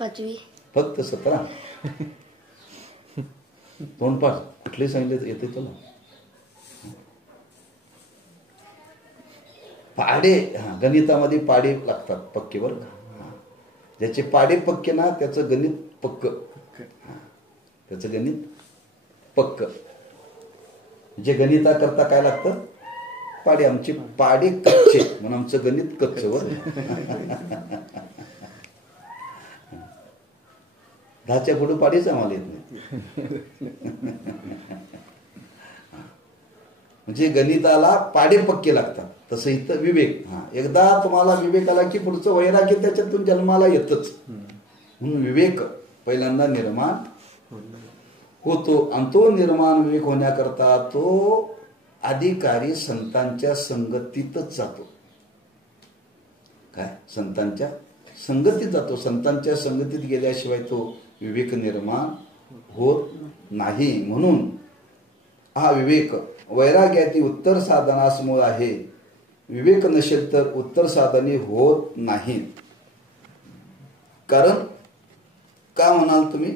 5वी. फक्त 17? तोंड पाठ कुठले सांगितले येते तुला? पाडे, गणितामध्ये पाडे लागतात पक्के बरं का. ज्याचे पाडे पक्के ना त्याचं गणित पक्क. त्याचं गणित पक्क. जे गणिता करता काय लागतं? पाडे. आमचे पाडे कच्चे म्हणून आमचं गणित कच्च वर. 10च्या पुढे पाडेच आम्हाला येत नाही. म्हणजे गणिताला पाडे पक्के लागतात. तसं इथं विवेक. एकदा तुम्हाला विवेक आला की पुढचं वैराग्य त्याच्यातून जन्माला येतच. म्हणून विवेक पहिल्यांदा निर्माण होतो. आणि तो निर्माण विवेक होण्याकरता तो अधिकारी संतांच्या संगतीतच जातो. काय? संतांच्या संगतीत जातो. संतांच्या संगतीत गेल्याशिवाय तो विवेक निर्माण होत नाही. म्हणून हा विवेक वैराग्याची उत्तर साधनास मूळ आहे. विवेक नसेल तर उत्तर साधने होत नाहीत. कारण का म्हणाल तुम्ही?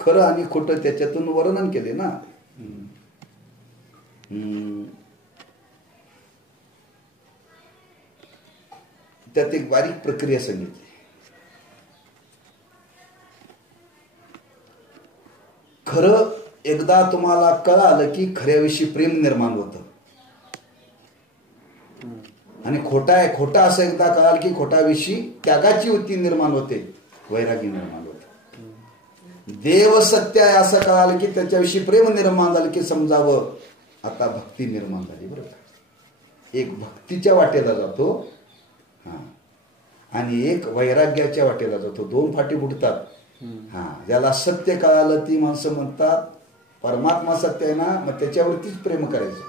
खरं आणि खोटं त्याच्यातून वर्णन केले ना. त्यात एक बारीक प्रक्रिया सांगितली. खरं एकदा तुम्हाला कळालं की खऱ्याविषयी प्रेम निर्माण होतं. आणि खोटा आहे, खोटा असं एकदा कळाल की खोटाविषयी त्यागाची वृत्ती निर्माण होते, वैराग्य निर्माण होते. देव सत्य आहे असं कळालं की त्याच्याविषयी प्रेम निर्माण झालं की समजावं आता भक्ती निर्माण झाली. बरोबर. एक भक्तीच्या वाटेला जातो आणि एक वैराग्याच्या वाटेला जातो. दोन फाटी फुटतात. ज्याला सत्य कळालं ती माणसं म्हणतात परमात्मा सत्य आहे ना, मग त्याच्यावरतीच प्रेम करायचं,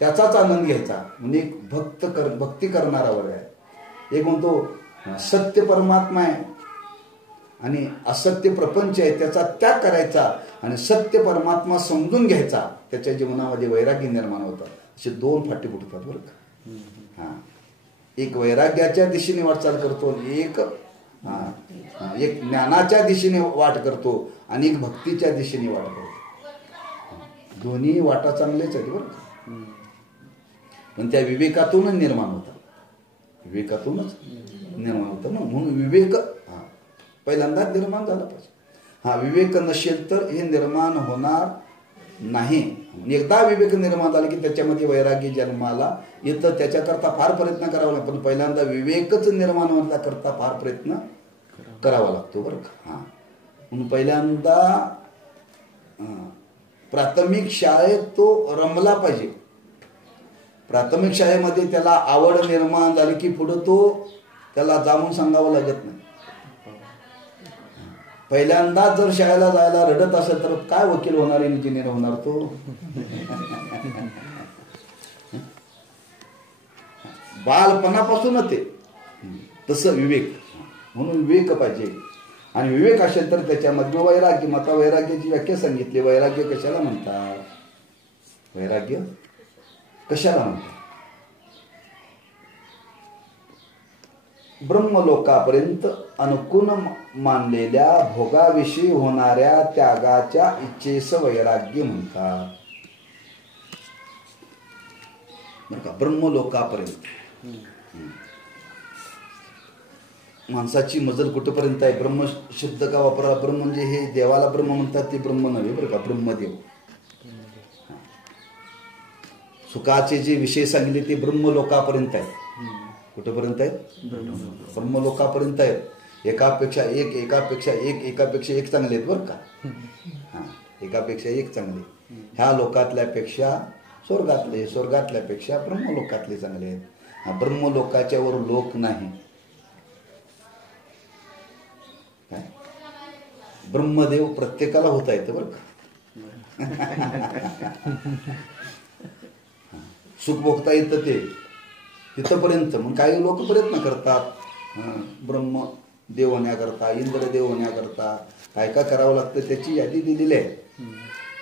त्याचाच आनंद घ्यायचा. म्हणजे एक भक्ती करणारा वर्ग आहे. एक म्हणतो सत्य परमात्मा आहे आणि असत्य प्रपंच आहे, त्याचा त्याग करायचा आणि सत्य परमात्मा समजून घ्यायचा. त्याच्या जीवनामध्ये वैराग्य निर्माण होतात. असे दोन फाटी फुटतात बरं का. एक वैराग्याच्या दिशेने वाटचाल करतो, एक ज्ञानाच्या दिशेने वाट करतो आणि एक भक्तीच्या दिशेने वाट करतो. दोन्ही वाटा चांगलेच आहेत बरं का. पण त्या विवेकातूनच निर्माण होतात. विवेकातूनच निर्माण होतं ना. म्हणून विवेक पहिल्यांदा निर्माण झाला पाहिजे. विवेक नसेल तर हे निर्माण होणार नाही. एकदा विवेक निर्माण झाला की त्याच्यामध्ये वैराग्य जन्माला येतं. त्याच्याकरता फार प्रयत्न करावा लागतो. पण पहिल्यांदा विवेकच निर्माण होण्याकरता फार प्रयत्न करावा लागतो बरं का. म्हणून पहिल्यांदा प्राथमिक शाळेत तो रमला पाहिजे. प्राथमिक शाळेमध्ये त्याला आवड निर्माण झाली की पुढं तो त्याला जाऊन सांगावं लागत नाही. पहिल्यांदा जर शाळेला जायला रडत असेल तर काय वकील होणार, इंजिनियर होणार तो? बालपणापासूनच ते तसं विवेक. म्हणून विवेक पाहिजे. आणि विवेक असेल तर त्याच्यामध्ये वैराग्य. आता वैराग्याची व्याख्या सांगितली. वैराग्य कशाला म्हणतात? वैराग्य कशाला म्हणतात? ब्रह्मलोकापर्यंत अनुकूल मानलेल्या भोगाविषयी होणाऱ्या त्यागाच्या इच्छेस वैराग्य म्हणतात बरं का. ब्रह्मलोकापर्यंत माणसाची मजल कुठपर्यंत आहे? ब्रह्म शब्द का वापरा? ब्रह्म म्हणजे हे देवाला ब्रह्म म्हणतात ते ब्रह्म नव्हे बरं का. ब्रह्मदेव. सुखाचे जे विषय सांगितले ते ब्रह्मलोकापर्यंत आहेत. कुठेपर्यंत आहेत? ब्रह्मलोकापर्यंत आहेत. एकापेक्षा एक चांगले आहेत बरं का. एकापेक्षा एक चांगले. ह्या लोकातल्यापेक्षा स्वर्गातले, स्वर्गातल्यापेक्षा ब्रह्मलोकातले चांगले आहेत. ब्रह्मलोकाच्या वर लोक नाही. काय ब्रह्मदेव प्रत्येकाला होता येतं बरं का. सुख भोगता येतं ते तिथपर्यंत. मग काही लोक प्रयत्न करतात ब्रह्म देव होण्याकरता, इंद्रदेव होण्याकरता काय काय करावं लागतं त्याची यादी दिलेली आहे.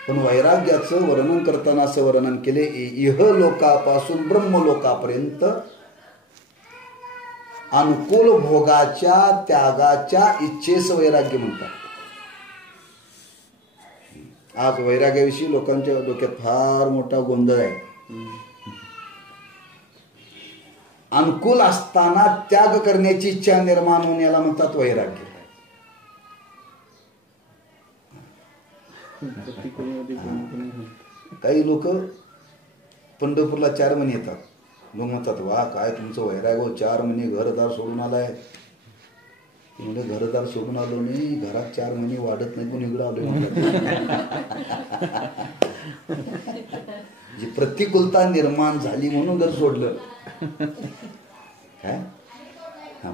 पण वैराग्याचं वर्णन करताना असं वर्णन केले, इह लोकापासून ब्रह्मलोकापर्यंत अनुकूल भोगाच्या त्यागाच्या इच्छेस वैराग्य म्हणतात. आज वैराग्याविषयी लोकांच्या डोक्यात फार मोठा गोंधळ आहे. अनुकूल असताना त्याग करण्याची इच्छा निर्माण होऊन याला म्हणतात वैराग्य. काही लोक पंढरपूरला 4 महिने येतात. लोक म्हणतात वा काय तुमचं वैराग्य, 4 महिने घरदार सोडून आलाय. म्हणजे घरदार सोडून आलो नाही, घरात 4 महिने वाढत नाही, पण इकडं आलोय. जी प्रतिकूलता निर्माण झाली म्हणून घर सोडलं. काय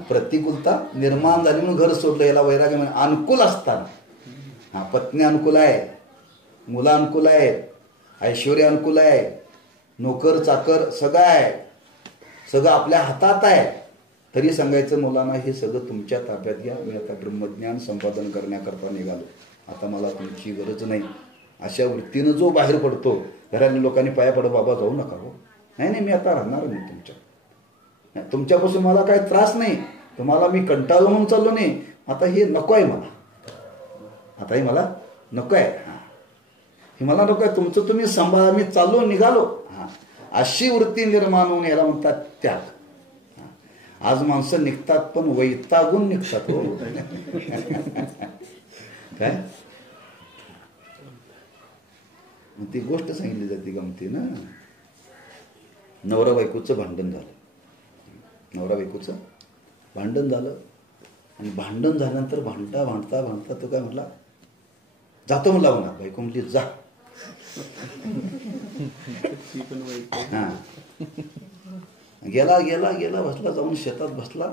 प्रतिकूलता निर्माण झाली म्हणून घर सोडलं, याला वैराग्य म्हणजे. अनुकूल असताना पत्नी अनुकूल आहे, मुलं अनुकूल आहेत, ऐश्वर्य अनुकूल आहे, नोकर चाकर सगळं आहे, सगळं आपल्या हातात आहे, तरी सांगायचं मुलांना हे सगळं तुमच्या ताब्यात घ्या, मी आता ब्रह्मज्ञान संपादन करण्याकरता निघालो, आता मला तुमची गरज नाही. अशा वृत्तीनं जो बाहेर पडतो, घरातल्या लोकांनी पाया पडो, बाबा जाऊ नका हो, नाही मी आता राहणार नाही तुमच्यापासून मला काही त्रास नाही, तुम्हाला मी कंटाळलो म्हणून चाललो नाही, आता हे नको आहे मला, आता हे मला नको आहे, हे मला नको आहे, तुमचं तुम्ही सांभाळा, मी चाललो निघालो. अशी वृत्ती निर्माण होऊन याला म्हणतात त्याग. आज माणसं निघतात पण वैतागून निघतात हो. काय ती गोष्ट सांगितली जाते गमतीनं. नवरा बायकोचं भांडण झालं, नवरा बायकोचं भांडण झालं, आणि भांडण झाल्यानंतर भांडता भांडता भांडता तो काय म्हटला, जातो म्हणला म्हणा. बायको म्हटली जा. हा गेला गेला गेला बसला, जाऊन शेतात बसला.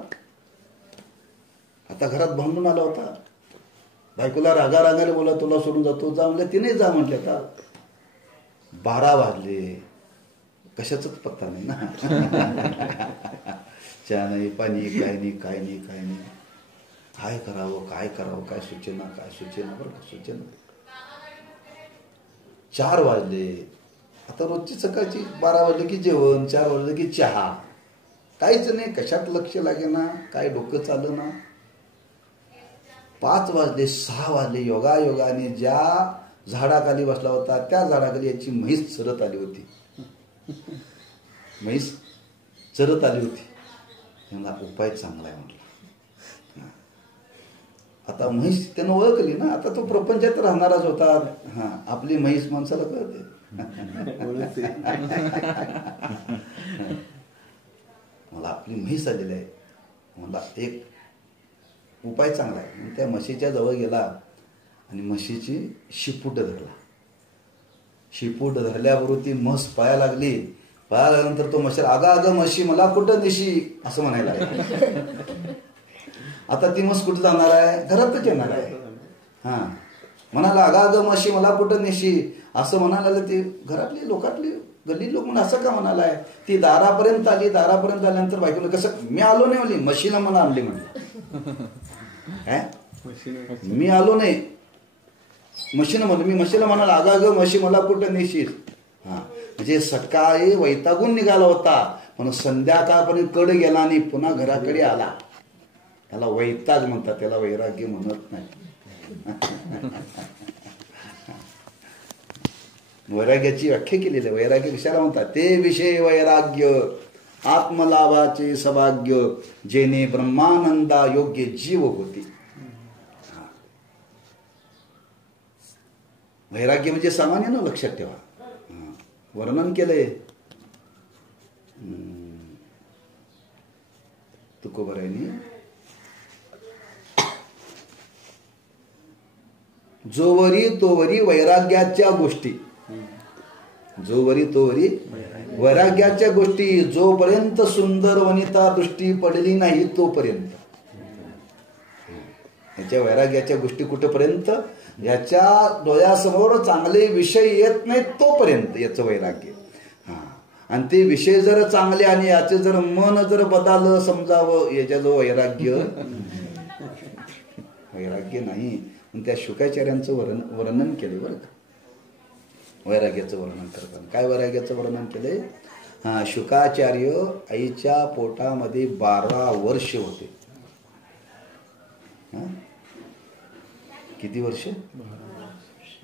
आता घरात भांडून आला होता, बायकोला रागा रागाने बोला तुला सोडून जातो, जा म्हणलं, तिने जा म्हटले. आता 12 वाजले, कशाच पत्ता नाही ना. चहा नाही, पाणी, काय नाही काय नाही काय नाही, काय करावं काय करावं, काय सूचना बरं का सूचना. 4 वाजले. आता रोजची सकाळची 12 वाजले की जेवण, 4 वाजले की चहा, काहीच नाही, कशात लक्ष लागेना, काय डोकं चाललं ना. 5 वाजले, 6 वाजले, योगायोगाने ज्या झाडाखाली बसला होता त्या झाडाखाली याची म्हैस चरत आली होती. म्हैस चरत आली होती. त्यांना उपाय चांगला आहे म्हटलं. आता म्हैस त्यानं ओळखली ना, आता तो प्रपंचात राहणाराच होता. आपली म्हैस माणसाला कळते. मला आपली म्हैस आलेली आहे, मला एक उपाय चांगला आहे. त्या म्हशीच्या जवळ गेला आणि म्हशीची शिपूट धरला. शिपूट धरल्याबरोबर ती म्हस पाया लागली. पाया लागल्यानंतर तो म्हशी, अगं अगं म्हशी मला कुठं नेशी असं म्हणायला लागला. आता ती म्हस कुठं जाणार आहे, घरातच येणार आहे. म्हणाला अगं अगं म्हशी मला कुठं नेशी असं म्हणायला, ते घरातली लोकातली गल्ली लोक म्हणून असं का म्हणालाय. ती दारापर्यंत आली. दारापर्यंत आल्यानंतर बायकोला, कसं मी आलो नाही म्हणली, म्हशीला मला आणली म्हणली. काय मी आलो नाही, म्हशीनं म्हणलं, मी म्हशीला म्हणाला अगं अगं म्हशी मला कुठं नेशील. म्हणजे सकाळी वैतागून निघाला होता, पण संध्याकाळपर्यंत कड गेला आणि पुन्हा घराकडे आला. त्याला वैताग म्हणतात, त्याला वैराग्य म्हणत नाही. वैराग्याची व्याख्या केलेली आहे. वैराग्य कशाला म्हणतात, ते विषय वैराग्य आत्मलाभाचे सौभाग्य, जेणे ब्रह्मानंदा योग्य जीव होते. वैराग्य म्हणजे सामान्य ना, लक्षात ठेवा. वर्णन केलंय तुकोबरायांनी. जोवरी तोवरी वैराग्याच्या गोष्टी, जोवरी तोवरी वैराग्याच्या गोष्टी, जोपर्यंत सुंदर वनिता दृष्टी पडली नाही तोपर्यंत. याच्या वैराग्याच्या गोष्टी कुठपर्यंत, याच्या डोळ्यासमोर चांगले विषय येत नाहीत तोपर्यंत याचं वैराग्य. आणि ते विषय जर चांगले आणि याचे जर मन जर बदललं समजावं, याच्याजवळ वैराग्य नाही. त्या शुकाचार्यांचं वर्णन केले बरं का, वैराग्याचं वर्णन करताना. काय वैराग्याचं वर्णन केलंय? शुकाचार्य आईच्या पोटामध्ये 12 वर्ष होते. किती वर्ष?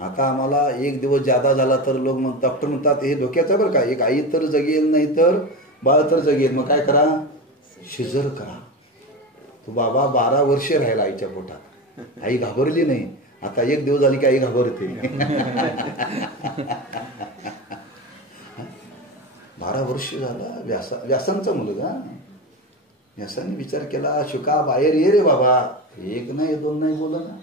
आता आम्हाला एक दिवस जादा झाला तर लोक डॉक्टर म्हणतात हे धोक्याचं बरं का, एक आई तर जगेल नाही तर बाळ तर जगेल, मग काय करा? शिजर करा. तो बाबा 12 वर्ष राहिला आईच्या पोटात. आई घाबरली नाही. आता एक दिवस झाली की आई घाबरते. 12 वर्ष झाला. व्यासांचा मुलगा. व्यासाने विचार केला, शुका बाहेर ये रे बाबा. एक नाही दोन नाही बोल ना.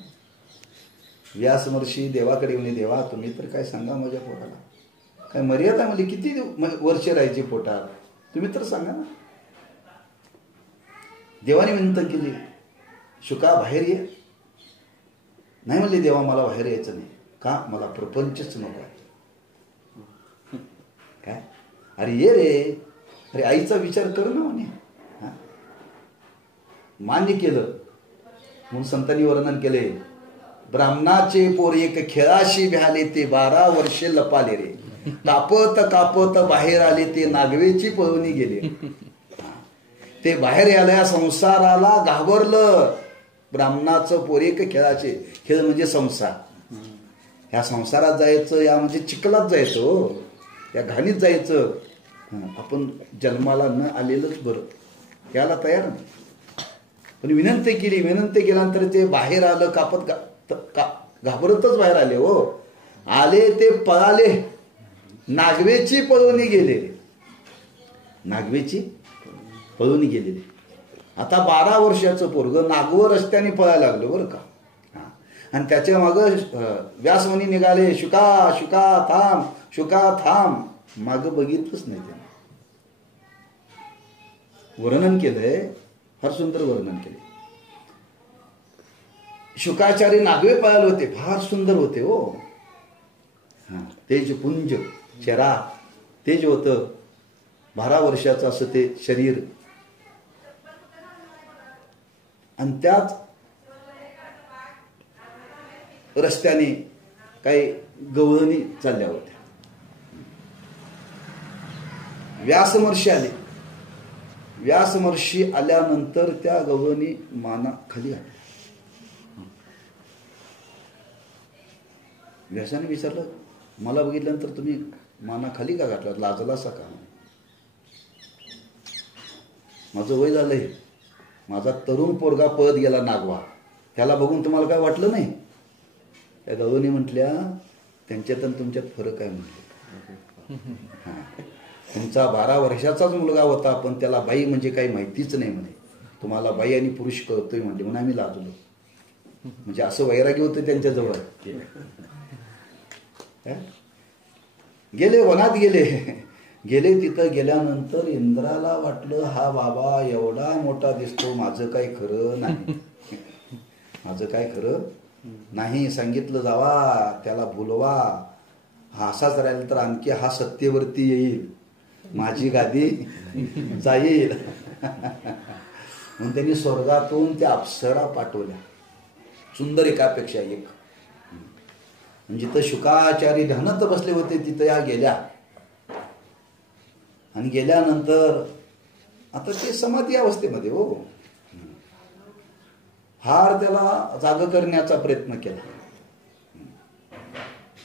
व्यास महर्षी देवाकडे येऊन, देवा तुम्ही तर काय सांगा माझ्या पोटाला, काय मर्यादा म्हणजे किती वर्ष राहायची पोटात, तुम्ही तर सांगा ना. देवाने विनंती केली, शुका बाहेर ये. नाही म्हणले, देवा मला बाहेर यायचं नाही. का? मला प्रपंचच नको आहे. काय? अरे ये रे. अरे आईचा विचार कर ना म्हणे. मान्य केलं. म्हणून संतांनी वर्णन केले, ब्राह्मणाचे पोर एक खेळाशी भ्याले ते 12 वर्षे लपाले रे. कापत कापत बाहेर आले ते नागवेची पळवणी गेले. ते बाहेर आल्या संसाराला घाबरलं. ब्राह्मणाचं पोर एक खेळाचे, खेळ म्हणजे संसार. ह्या संसारात जायचं, या म्हणजे चिखलात जायचं, या घाणीत जायचं. आपण जन्माला न आलेलंच बरं, याला तयार नाही. पण विनंती केली. विनंती केल्यानंतर ते बाहेर आलं. कापत घाबरतच बाहेर आले. हो आले ते पळाले, नागवेची पळवणी गेले. नागवेची पळवणी गेलेले. आता 12 वर्षाचं पोरग नागवं रस्त्याने पळायला लागलं बरं का. आणि त्याच्या मागं व्यासमुनी निघाले, शुका शुका थांब, शुका थांब. मागं बघितलंच नाही त्याने. वर्णन केलंय, फार सुंदर वर्णन केले. शुकाचार्य नागवे पळाले होते, फार सुंदर होते. हो तेज पुंज चेहरा, तेज होतं. 12 वर्षाचं असं ते शरीर. आणि त्याच रस्त्याने काही गवळणी चालल्या होत्या. व्यासमहर्षी आले. व्यासमहर्षी आल्यानंतर त्या गवळणी माना खाली आल्या. व्यासाने विचारलं, मला बघितल्यानंतर तुम्ही माना खाली का घातला, लाजलासा का? माझं वय झालंय, माझा तरुण पोरगा पळत गेला नागवा, त्याला बघून तुम्हाला काय वाटलं नाही? त्या गवळणी म्हटल्या, त्यांच्यात आणि तुमच्यात फरक आहे म्हटले. तुमचा 12 वर्षाचाच मुलगा होता, पण त्याला बाई म्हणजे काही माहितीच नाही म्हणे. तुम्हाला बाई आणि पुरुष कळतोय म्हणले. म्हणून आम्ही लाजलो. म्हणजे असं वैराग्य होतं त्यांच्याजवळ. गेले वनात गेले. गेले तिथं गेल्यानंतर इंद्राला वाटलं, हा बाबा एवढा मोठा दिसतो, माझं काय खरं नाही, माझं काय खरं नाही. सांगितलं जावा, त्याला बोलवा. हा असाच राहिला तर आणखी हा सत्तेवरती येईल, माझी गादी जाईल. म्हणून त्यांनी स्वर्गातून त्या अप्सरा पाठवल्या, सुंदर एकापेक्षा एक. जिथं शुकाचार्य ध्यानात बसले होते तिथं या गेल्या. आणि गेल्यानंतर आता ते समाधी अवस्थेमध्ये. हो फार त्याला जाग करण्याचा प्रयत्न केला.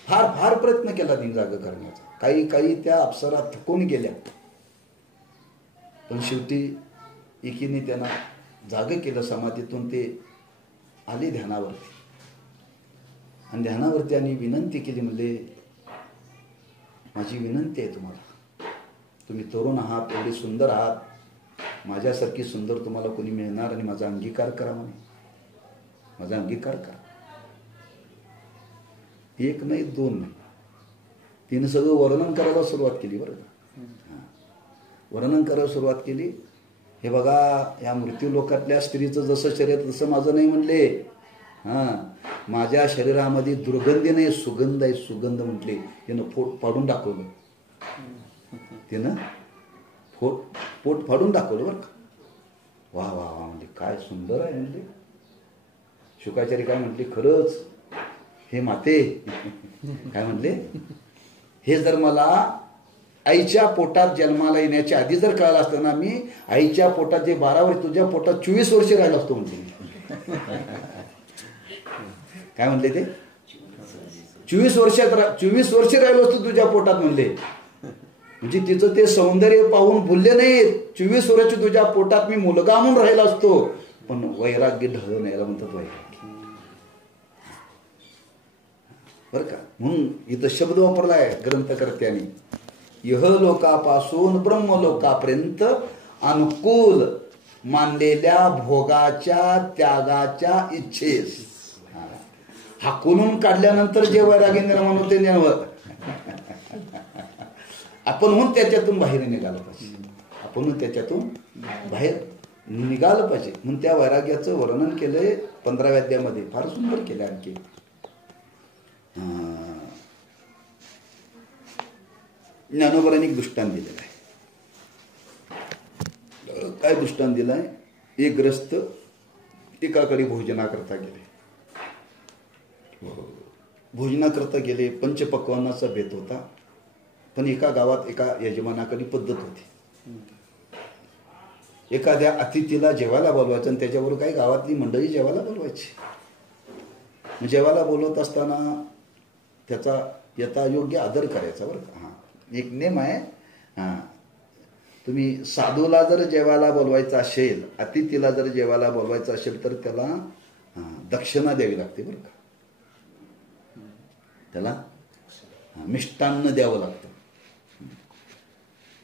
फार फार प्रयत्न केला त्यांनी जाग करण्याचा. काही काही त्या अप्सरा थकून गेल्या, पण शेवटी एकीने त्यांना जाग केलं. समाधीतून ते आले ध्यानावरती. आणि ध्यानावरती आणि विनंती केली. म्हणले, माझी विनंती आहे तुम्हाला, तुम्ही तरुण आहात, एवढे सुंदर आहात, माझ्यासारखी सुंदर तुम्हाला कोणी मिळणार, आणि माझा अंगीकार करा म्हणे, माझा अंगीकार करा. एक नाही दोन नाही, तिने सगळं वर्णन करायला सुरुवात केली बरं का. वर्णन करायला सुरुवात केली. हे बघा या मृत्यू लोकातल्या स्त्रीचं जसं शरीर तसं माझं नाही म्हणले. माझ्या शरीरामध्ये दुर्गंधी नाही, सुगंध आहे, सुगंध म्हटले. तिनं पोट फाडून दाखवलं. तिनं पोट फाडून दाखवलं बरं का. वा वा वा म्हणजे काय सुंदर आहे म्हणले. शुकाचार्य काय म्हटले, खरंच हे माते काय म्हणले, हे जर मला आईच्या पोटात जन्माला येण्याच्या आधी जर कळलं असतं ना, मी आईच्या पोटात जे 12 वर्ष, तुझ्या पोटात 24 वर्ष राहिलो असतो म्हणते. काय म्हणले ते, 24 वर्ष राहिलो असतो तुझ्या पोटात म्हणले. म्हणजे तिचं ते सौंदर्य पाहून बोलले नाही, 24 वर्ष तुझ्या पोटात मी मुलगा म्हणून राहिला असतो. पण वैराग्य ढळ नाही म्हणतात वैराग्य बरं का. म्हणून इथं शब्द वापरलाय ग्रंथकर्त्यांनी, इहलोकापासून ब्रह्मलोकापर्यंत अनुकूल मानलेल्या भोगाच्या त्यागाच्या इच्छेस हाकून काढल्यानंतर जे वैराग्य निर्माण होते नेवर आपण म्हणून त्याच्यातून बाहेर निघालं पाहिजे. आपण त्याच्यातून बाहेर निघालं पाहिजे. म्हणून त्या वैराग्याचं वर्णन केलंय 15व्या अध्यायामध्ये, फार सुंदर केलं. आणखी ज्ञानोबरांनी एक दृष्टांत दिलेलं आहे. काय दृष्टांत दिलाय, एक ग्रस्त एकाकडे भोजनाकरता गेले. भोजनाकरता गेले, पंचपक्वान्नाचा बेत होता. पण एका गावात एका यजमानाकडे पद्धत होती, एखाद्या अतिथीला जेवायला बोलवायचं आणि त्याच्याबरोबर काही गावातली मंडळी जेवायला बोलवायची. जेवायला बोलवत असताना त्याचा यथायोग्य आदर करायचा बरं का. एक नेम आहे, तुम्ही साधूला जर जेवायला बोलवायचं असेल, अतिथीला जर जेवायला बोलवायचं असेल तर त्याला दक्षिणा द्यावी लागते बरं का. त्याला मिष्टान्न द्यावं लागतं.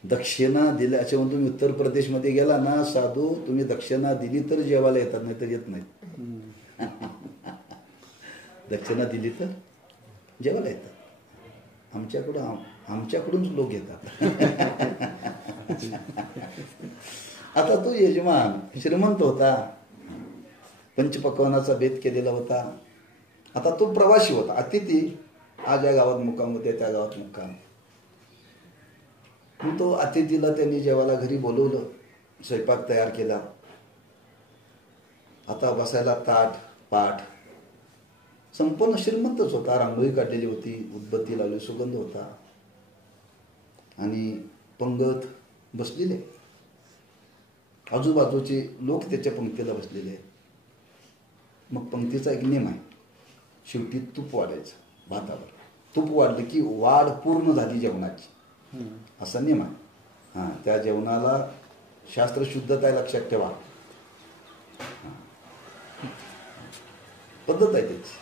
दक्षिणा दिल्या असे म्हणून तुम्ही उत्तर प्रदेशमध्ये गेला ना, साधू तुम्ही दक्षिणा दिली तर जेवायला येतात, नाही तर येत नाही. दक्षिणा दिली तर जेवायला येतात. आमच्याकडूनच लोक येतात. आता तो यजमान श्रीमंत होता, पंचपक्वानाचा बेत केलेला होता. आता तो प्रवासी होता, अतिथी आज या गावात मुक्काम होते, त्या गावात मुक्काम. तो अतिथीला त्यांनी जेवायला घरी बोलवलं, स्वयंपाक तयार केला. आता बसायला ताट पाठ, संपूर्ण श्रीमंतच होता. रांगोळी काढलेली होती, उदबत्ती लावली, सुगंध होता आणि पंगत बसलेले, आजूबाजूचे लोक त्याच्या पंक्तीला बसलेले. मग पंक्तीचा एक नियम आहे, शेवटी तूप वाढायचं भातावर. तूप वाढलं की वाढ पूर्ण झाली जेवणाची, असा नियम आहे. त्या जेवणाला शास्त्र शुद्धता आहे, लक्षात ठेवा. पद्धत आहे त्याची.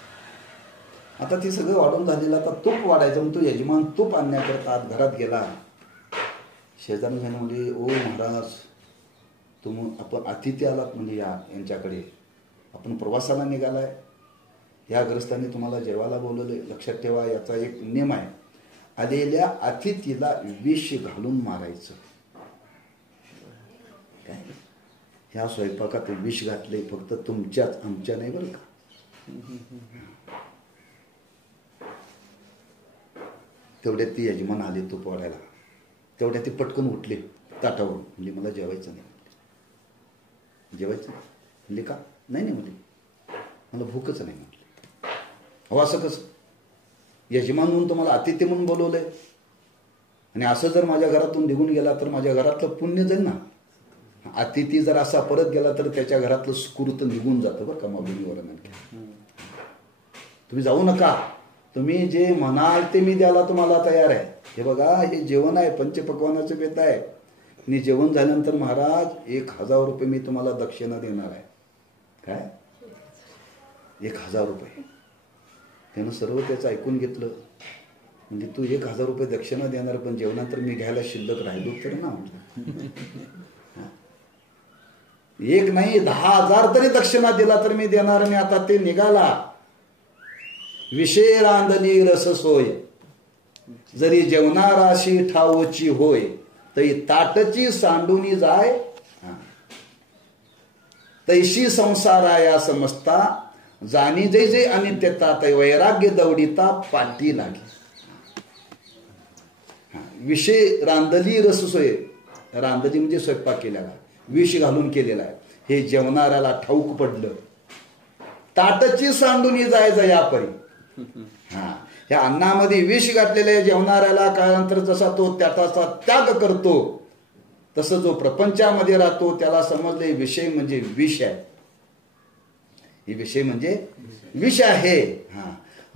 आता ते सगळं वाढून झालेलं, आता तूप वाढायचं म्हणून तो यजमान तूप आणण्याकरता आत घरात गेला. शेजारी झाले म्हणजे, ओ महाराज आपण अतिथी आलात म्हणजे यांच्याकडे, आपण प्रवासाला निघालाय, या ग्रस्तांनी तुम्हाला जेवायला बोलवले. लक्षात ठेवा, याचा एक नियम आहे, आलेल्या अतिथीला विष घालून मारायचं. काय ह्या स्वयंपाकात विष घातले, फक्त तुमच्याच, आमच्या नाही बरं का. तेवढ्यात ती यजमान आले तूप वाढायला. तेवढ्यात ते पटकन उठले ताटावरून, म्हणजे मला जेवायचं नाही. जेवायचं म्हणजे का नाही म्हणले, मला भूकच नाही म्हटले. अहो असं कसं, यजमान म्हणून तुम्हाला अतिथी म्हणून बोलवलंय आणि असं जर माझ्या घरातून निघून गेला तर माझ्या घरातलं पुण्य जाईल ना. अतिथी जर असा परत गेला तर त्याच्या घरातलं सुकृत निघून जातं बरं का. माऊलीवर तुम्ही जाऊ नका, तुम्ही जे म्हणाल ते मी द्यायला तुम्हाला तयार आहे. हे बघा, हे जेवण आहे, पंचपक्वानाचं बेत आहे, आणि जेवण झाल्यानंतर महाराज 1000 रुपये मी तुम्हाला दक्षिणा देणार आहे. काय 1000 रुपये? त्यानं सर्व त्याचं ऐकून घेतलं. म्हणजे तू 1000 रुपये दक्षिणा देणार, पण जेवणानंतर मी घ्यायला शिल्लक राहिलो तर ना. एक नाही 10,000 तरी दक्षिणा दिला तर मी देणार. आणि आता ते निघाला, विषय रांधणी रस सोय. जरी जेवणाराशी ठावची होय तै ताटची सांडूनी जाय तैशी संसाराया समजता जाणी जै जै अनित्यता तै वैराग्य दवडिता पाठी लागे. विषय रांधली रससोय, रांधली म्हणजे स्वयंपाक केलेला, विष घालून केलेला आहे, हे जेवणाऱ्याला ठाऊक पडलं. ताटची सांडून जायचं यापरी. ह्या अन्नामध्ये विष घातलेल्या जेवणाऱ्याला काळानंतर जसा तो त्याचा त्याग करतो, तसं जो प्रपंचामध्ये राहतो त्याला समजले विषय म्हणजे विष आहे. हे विषय म्हणजे विष आहे.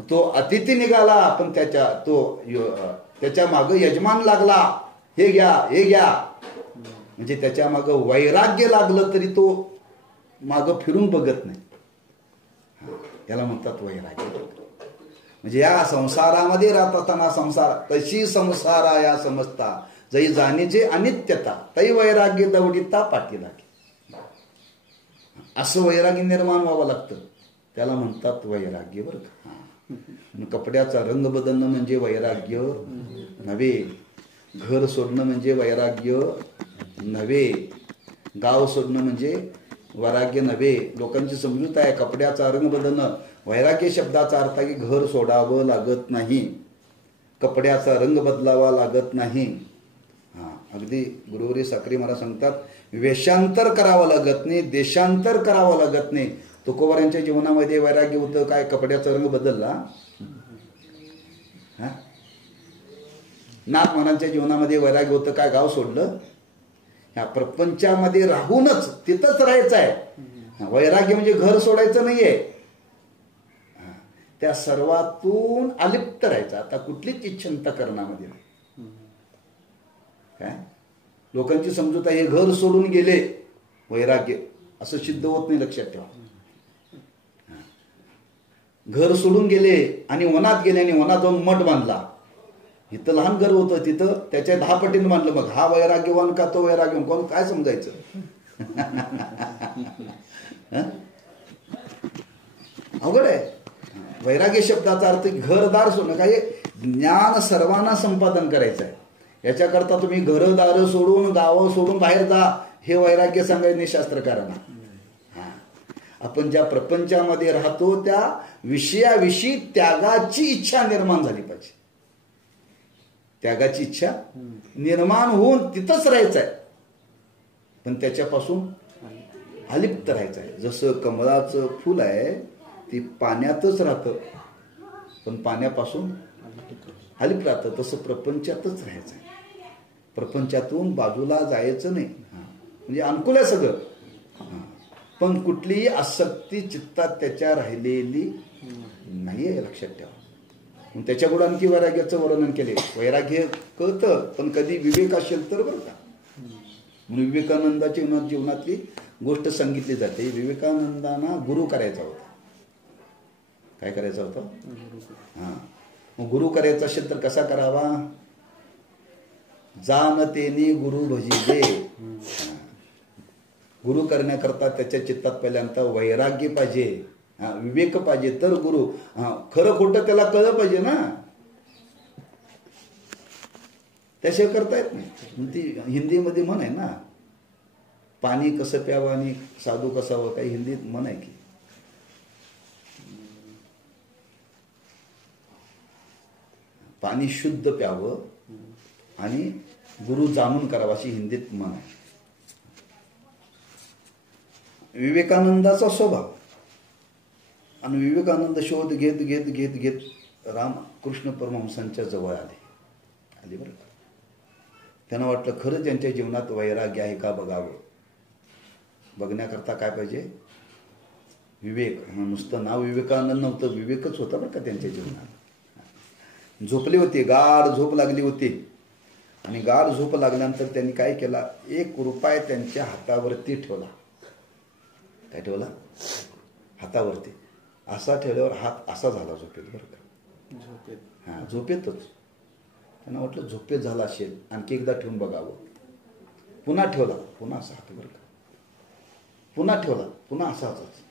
तो अतिथी निघाला पण त्याच्या मागं यजमान लागला, हे घ्या हे घ्या, म्हणजे त्याच्या मागं वैराग्य लागलं तरी तो मागं फिरून बघत नाही. याला म्हणतात वैराग्य. म्हणजे या संसारामध्ये राहताना संसार तशी संसारा या समजता जै जाणीचे अनित्यता तै वैराग्य दवडिता पाठी लागे. असं वैराग्य निर्माण व्हावं लागतं, त्याला म्हणतात वैराग्य. बरं का, कपड्याचा रंग बदलणं म्हणजे वैराग्य नव्हे, घर सोडणं म्हणजे वैराग्य नव्हे, गाव सोडणं म्हणजे वैराग्य नव्हे. लोकांची समजूत आहे कपड्याचा रंग बदलणं, वैराग्य शब्दाचा अर्थ आहे की घर सोडावं लागत नाही, कपड्याचा रंग बदलावा लागत नाही. अगदी गुरुवरी साखरे मला सांगतात, वेशांतर करावं लागत नाही, देशांतर करावं लागत नाही. तुकोबारांच्या जीवनामध्ये वैराग्य होतं काय, कपड्याचा रंग बदलला. नाथमानांच्या जीवनामध्ये वैराग्य होतं काय, गाव सोडलं. ह्या प्रपंचामध्ये राहूनच तिथंच राहायचं आहे. वैराग्य म्हणजे घर सोडायचं नाहीये, त्या सर्वातून अलिप्त राहायचं. आता कुठलीच इच्छांतकरणामध्ये नाही. काय लोकांची समजूत आहे, हे घर सोडून गेले वैराग्य, असं सिद्ध होत नाही, लक्षात ठेवा. घर सोडून गेले आणि वनात गेले आणि वनात जाऊन मठ बांधला. इथं लहान घर होतं, तिथं त्याच्या 10 पटीने बांधलं. मग हा वैराग्यवान का तो वैराग्यवान, कोण काय समजायचं. अवघड आहे. वैराग्य शब्दाचा अर्थ घरदार सोडणं, काय ज्ञान सर्वांना संपादन करायचं आहे. याच्याकरता तुम्ही घरदार सोडून गावं सोडून बाहेर जा, हे वैराग्य सांगायचे शास्त्रकारांना. आपण ज्या प्रपंचामध्ये राहतो त्या विषयाविषयी त्यागाची इच्छा निर्माण झाली पाहिजे. त्यागाची इच्छा निर्माण होऊन तिथंच राहायचं आहे, पण त्याच्यापासून अलिप्त राहायचं आहे. जसं कमळाचं फुल आहे ती पाण्यातच राहतं पण पाण्यापासून अलिप्त राहतं, तसं प्रपंचातच राहायचं आहे. प्रपंचातून बाजूला जायचं नाही. म्हणजे अनुकूल आहे सगळं, पण कुठलीही आसक्ती चित्तात त्याच्या राहिलेली नाहीये, लक्षात ठेवा. त्याच्या पुढे आणखी वैराग्याचं वर्णन केले. वैराग्य कळतं पण कधी विवेक असेल तर बरं का. म्हणून विवेकानंदाच्या जीवनातली गोष्ट सांगितली जाते. विवेकानंदांना गुरु करायचा होता. काय करायचा होता? मग गुरु करायचा असेल तर कसा करावा? जाणतेने गुरु भजिले. गुरु करण्याकरता त्याच्या चित्तात पहिल्यांदा वैराग्य पाहिजे, विवेक पाहिजे, तर गुरु. खरं खोटं त्याला कळलं पाहिजे ना, त्याशिवाय करता येत नाही. ती हिंदीमध्ये म्हण आहे ना, पाणी कसं प्यावं आणि साधू कसा हवं, काही हिंदीत म्हण आहे की. पाणी शुद्ध प्यावं आणि गुरु जाणून करावा, अशी हिंदीत म्हण आहे. विवेकानंदाचा स्वभाव. आणि विवेकानंद शोध घेत घेत घेत घेत रामकृष्ण परमहंसांच्या जवळ आले बरं का. त्यांना वाटलं खरं त्यांच्या जीवनात वैराग्य आहे का बघावं. बघण्याकरता काय पाहिजे? विवेक. नुसतं नाव विवेकानंद नव्हतं, विवेकच होता बरं का त्यांच्या जीवनात. झोपले होते, गाढ झोप लागली होती. आणि गाढ झोप लागल्यानंतर त्यांनी काय केला, 1 रुपया त्यांच्या हातावरती ठेवला. काय ठेवला? हातावरती. असा ठेवल्यावर हात असा झाला झोपेत बरं का. झोपेतच. त्यांना वाटलं झोपेत झाला असेल, आणखी एकदा ठेवून बघावं. पुन्हा ठेवला, पुन्हा असा हात बरं का. पुन्हा ठेवला, पुन्हा असाच.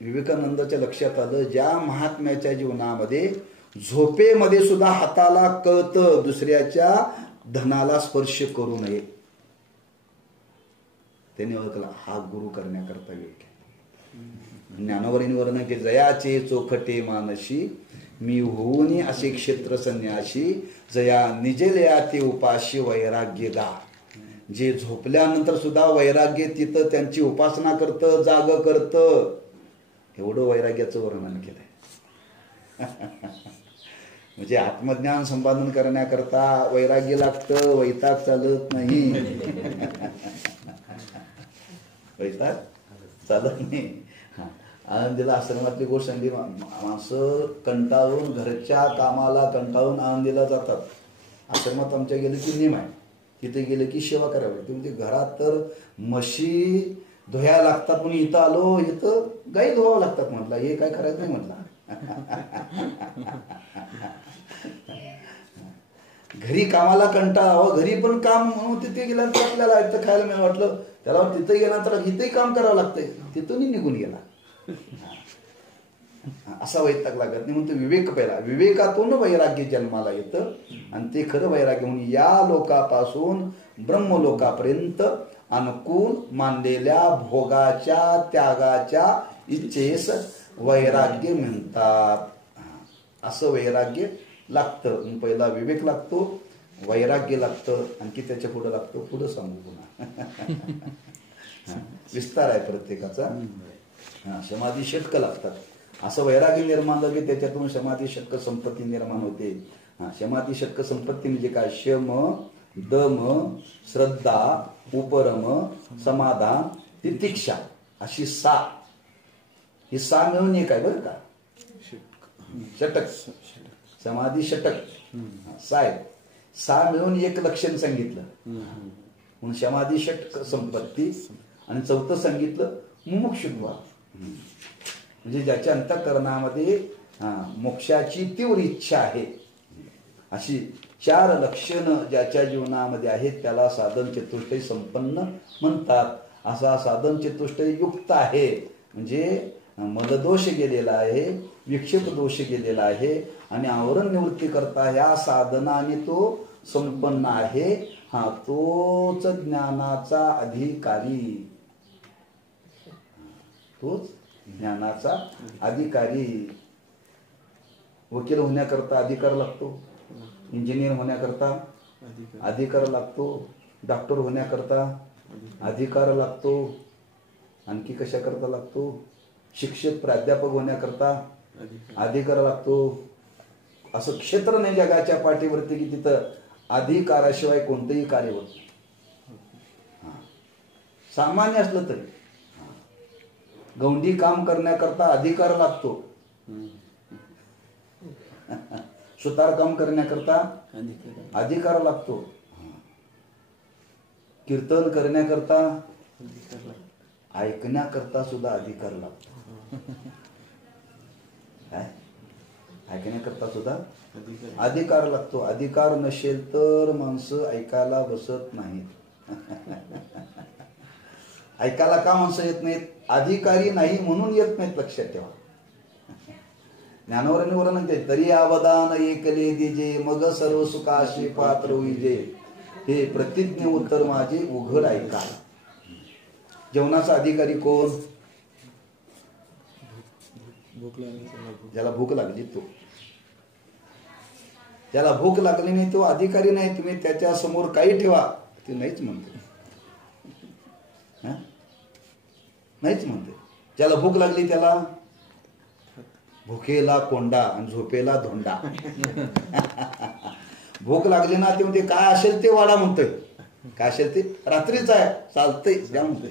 विवेकानंदाच्या लक्षात आलं, ज्या महात्म्याच्या जीवनामध्ये झोपेमध्ये सुद्धा हाताला कळतं दुसऱ्याच्या धनाला स्पर्श करू नये. त्याने ओळखला हा गुरु करण्याकरता योग्य. ज्ञानवरीने वर्णन की जयाचे चोखटे मानशी मी होऊनी असे क्षेत्र संन्याशी जया निजलया ते उपाशी वैराग्यदा. जे झोपल्यानंतर सुद्धा वैराग्य तिथं त्यांची उपासना करतं, जाग करतं, एवढं वैराग्याचं वर्णन केलंय. म्हणजे आत्मज्ञान संपादन करण्याकरता वैराग्य लागतं, वैताग चालत नाही. वैताग चालत नाही. आनंदीला आश्रमातली गोष्ट सांगली. माणसं कंटाळून घरच्या कामाला कंटाळून आनंदीला जातात. आश्रमात आमच्या गेलं की नियम आहे, तिथे गेलं की सेवा करावी लागते. म्हणजे घरात तर म्हशी धुया लागतात, म्हणून इथं आलो, इथं गाई धुवावं लागतात. म्हटलं हे काय करायचं नाही म्हटलं. घरी कामाला कंटाळावं, घरी पण काम म्हणून तिथे गेल्यानंतर आपल्याला इथं खायला मिळालं. वाटलं त्याला तिथं गेल्यानंतर इथंही काम करावं लागतंय, तिथूनही निघून गेला. असा वैताग लागत नाही. म्हणून विवेक पहिला, विवेकातून वैराग्य जन्माला येतं आणि ते खरं वैराग्य म्हणून या लोकापासून ब्रह्मलोकापर्यंत अनुकूल मानलेल्या भोगाच्या त्यागाच्या इच्छेस वैराग्य म्हणतात. असं वैराग्य लागतं. पहिला विवेक लागतो, वैराग्य लागतं, आणखी त्याच्या पुढे लागतो, पुढं सांगू पुन्हा विस्तार आहे प्रत्येकाचा. समाधी षटक लागतात. असं वैराग्य निर्माण झालं की त्याच्यातून समाधी षटक संपत्ती निर्माण होते. समाधी षटक संपत्ती म्हणजे काय? शम, दम, श्रद्धा, उपरम, समाधान, तितिक्षा, अशी 6. ही 6 मिळून एक आहे बरं का, षटक. समाधी षटक 6 आहेत. 6 मिळून एक लक्षण सांगितलं म्हणून समाधी षटक संपत्ती. आणि 4थं सांगितलं मुमुक्षुत्व, म्हणजे ज्याच्या अंतःकरणामध्ये मोक्षाची तीव्र इच्छा आहे. अशी 4 लक्षणं ज्याच्या जीवनामध्ये आहेत त्याला साधन चतुष्टय संपन्न म्हणतात. असा साधन चतुष्टय युक्त आहे. म्हणजे मलदोष गेलेला आहे, विक्षेप दोष गेलेला आहे आणि आवरण निवृत्ती करता ह्या साधनाने तो संपन्न आहे. तोच ज्ञानाचा अधिकारी, तोच ज्ञानाचा अधिकारी. वकील होण्याकरता अधिकार लागतो, इंजिनियर होण्याकरता अधिकार लागतो, डॉक्टर होण्याकरता अधिकार लागतो, आणखी कशाकरता लागतो? शिक्षक प्राध्यापक होण्याकरता अधिकार लागतो. असं क्षेत्र नाही जगाच्या पाठीवरती की तिथं अधिकाराशिवाय कोणतंही कार्य होत नाही. सामान्य असलं तरी गौंडी काम करण्याकरता अधिकार लागतो, सुतार काम करण्याकरता अधिकार लागतो, कीर्तन करण्याकरता ऐकण्याकरता सुद्धा अधिकार लागतो. ऐकण्याकरता सुद्धा अधिकार लागतो. अधिकार नसेल तर माणसं ऐकायला बसत नाहीत. ऐकायला का माणसं येत नाहीत? अधिकारी नाही म्हणून येत नाहीत. लक्षात ठेवा. ज्ञानवरांनी वर्णन केले, तरी अवदान एकले दिजे मग सर्व सुखाशी पात्र होईजे, हे प्रतिज्ञ उत्तर माझे उघड ऐका. जेवणाचा अधिकारी कोण? ज्याला भूक लागली तो. ज्याला भूक लागली नाही तो अधिकारी नाही. तुम्ही त्याच्या समोर काही ठेवा ते नाहीच म्हणते, नाहीच म्हणते. ज्याला भूक लागली त्याला भुकेला कोंडा आणि झोपेला धोंडा. भूक लागली ना ते म्हणते काय असेल ते वाडा म्हणतोय. काय असेल ते रात्रीच आहे चालतंय त्या म्हणतोय,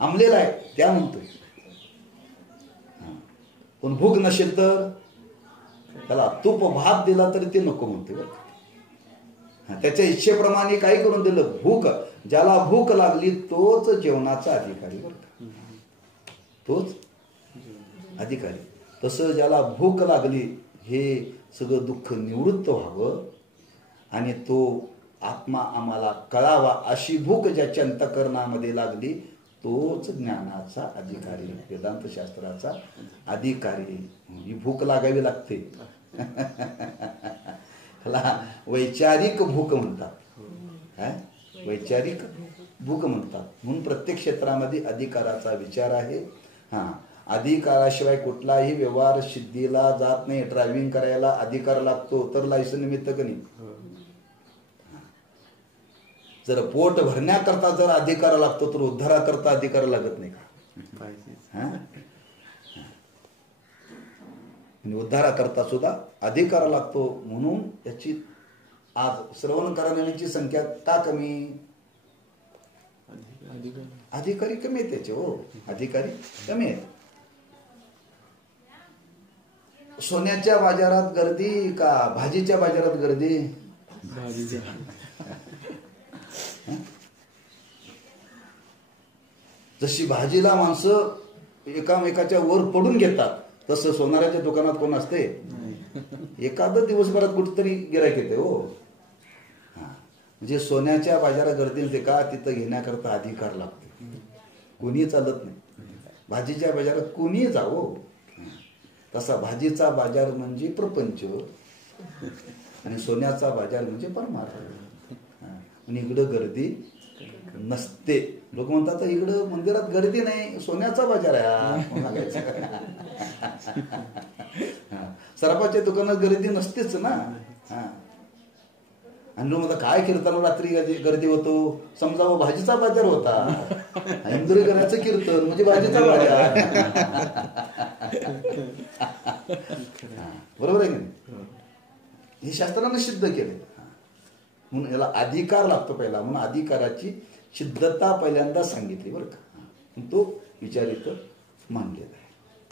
आमलेला आहे त्या म्हणतोय. पण भूक नसेल तर त्याला तूप भात दिला तरी ते नको म्हणतोय. त्याच्या इच्छेप्रमाणे काही करून दिलं. भूक, ज्याला भूक लागली तोच जेवणाचा अधिकारी बरं, तोच अधिकारी. तसं ज्याला भूक लागली हे सगळं दुःख निवृत्त व्हावं आणि तो आत्मा आम्हाला कळावा अशी भूक ज्याच्या अंतःकरणामध्ये लागली तोच ज्ञानाचा अधिकारी, वेदांत शास्त्राचा अधिकारी. ही भूक लागावी लागते. ह्याला वैचारिक भूक म्हणतात. काय? वैचारिक भूक म्हणतात. म्हणून प्रत्येक क्षेत्रामध्ये अधिकाराचा विचार आहे. हा, अधिकाराशिवाय कुठलाही व्यवहार सिद्धीला जात नाही. ड्रायव्हिंग करायला अधिकार लागतो तर लायसन निमित्त का नाही. जर पोट भरण्याकरता जर अधिकार लागतो तर उद्धाराकरता अधिकार लागत नाही का? उद्धाराकरता सुद्धा अधिकार लागतो. म्हणून याची आज श्रवण करणाऱ्यांची संख्या का कमी? अधिकारी कमी आहेत त्याचे. हो, अधिकारी कमी आहेत. सोन्याच्या बाजारात गर्दी का भाजीच्या बाजारात गर्दी? जशी भाजीला माणसं एकामेकाच्या वर पडून घेतात तसं सोनाराच्या दुकानात कोण असते? एखादं दिवसभरात कुठेतरी गिरायक येते. हो, म्हणजे सोन्याच्या बाजारात गर्दी होते का? तिथं घेण्याकरता अधिकार लागतो. कोणी चालत नाही. भाजीच्या बाजारात कोणी जावं. तसा भाजीचा बाजार म्हणजे प्रपंच आणि सोन्याचा बाजार म्हणजे परमार्थ. आणि इकडं गर्दी नसते. लोक म्हणतात इकडं मंदिरात गर्दी नाही, सोन्याचा बाजार आहे. सराफाच्या दुकानात गर्दी नसतेच ना. आणि लोक म्हणतात काय कीर्तन रात्री गर्दी होतो? समजा भाजीचा बाजार होता. इंदुरी करायचं कीर्तन म्हणजे भाजीचा बाजार. बरोबर आहे की हे शास्त्रानं सिद्ध केले. म्हणून याला अधिकार लागतो पहिला. म्हणून अधिकाराची सिद्धता पहिल्यांदा सांगितली बरं का. तो विचार इथं मांडलेला आहे.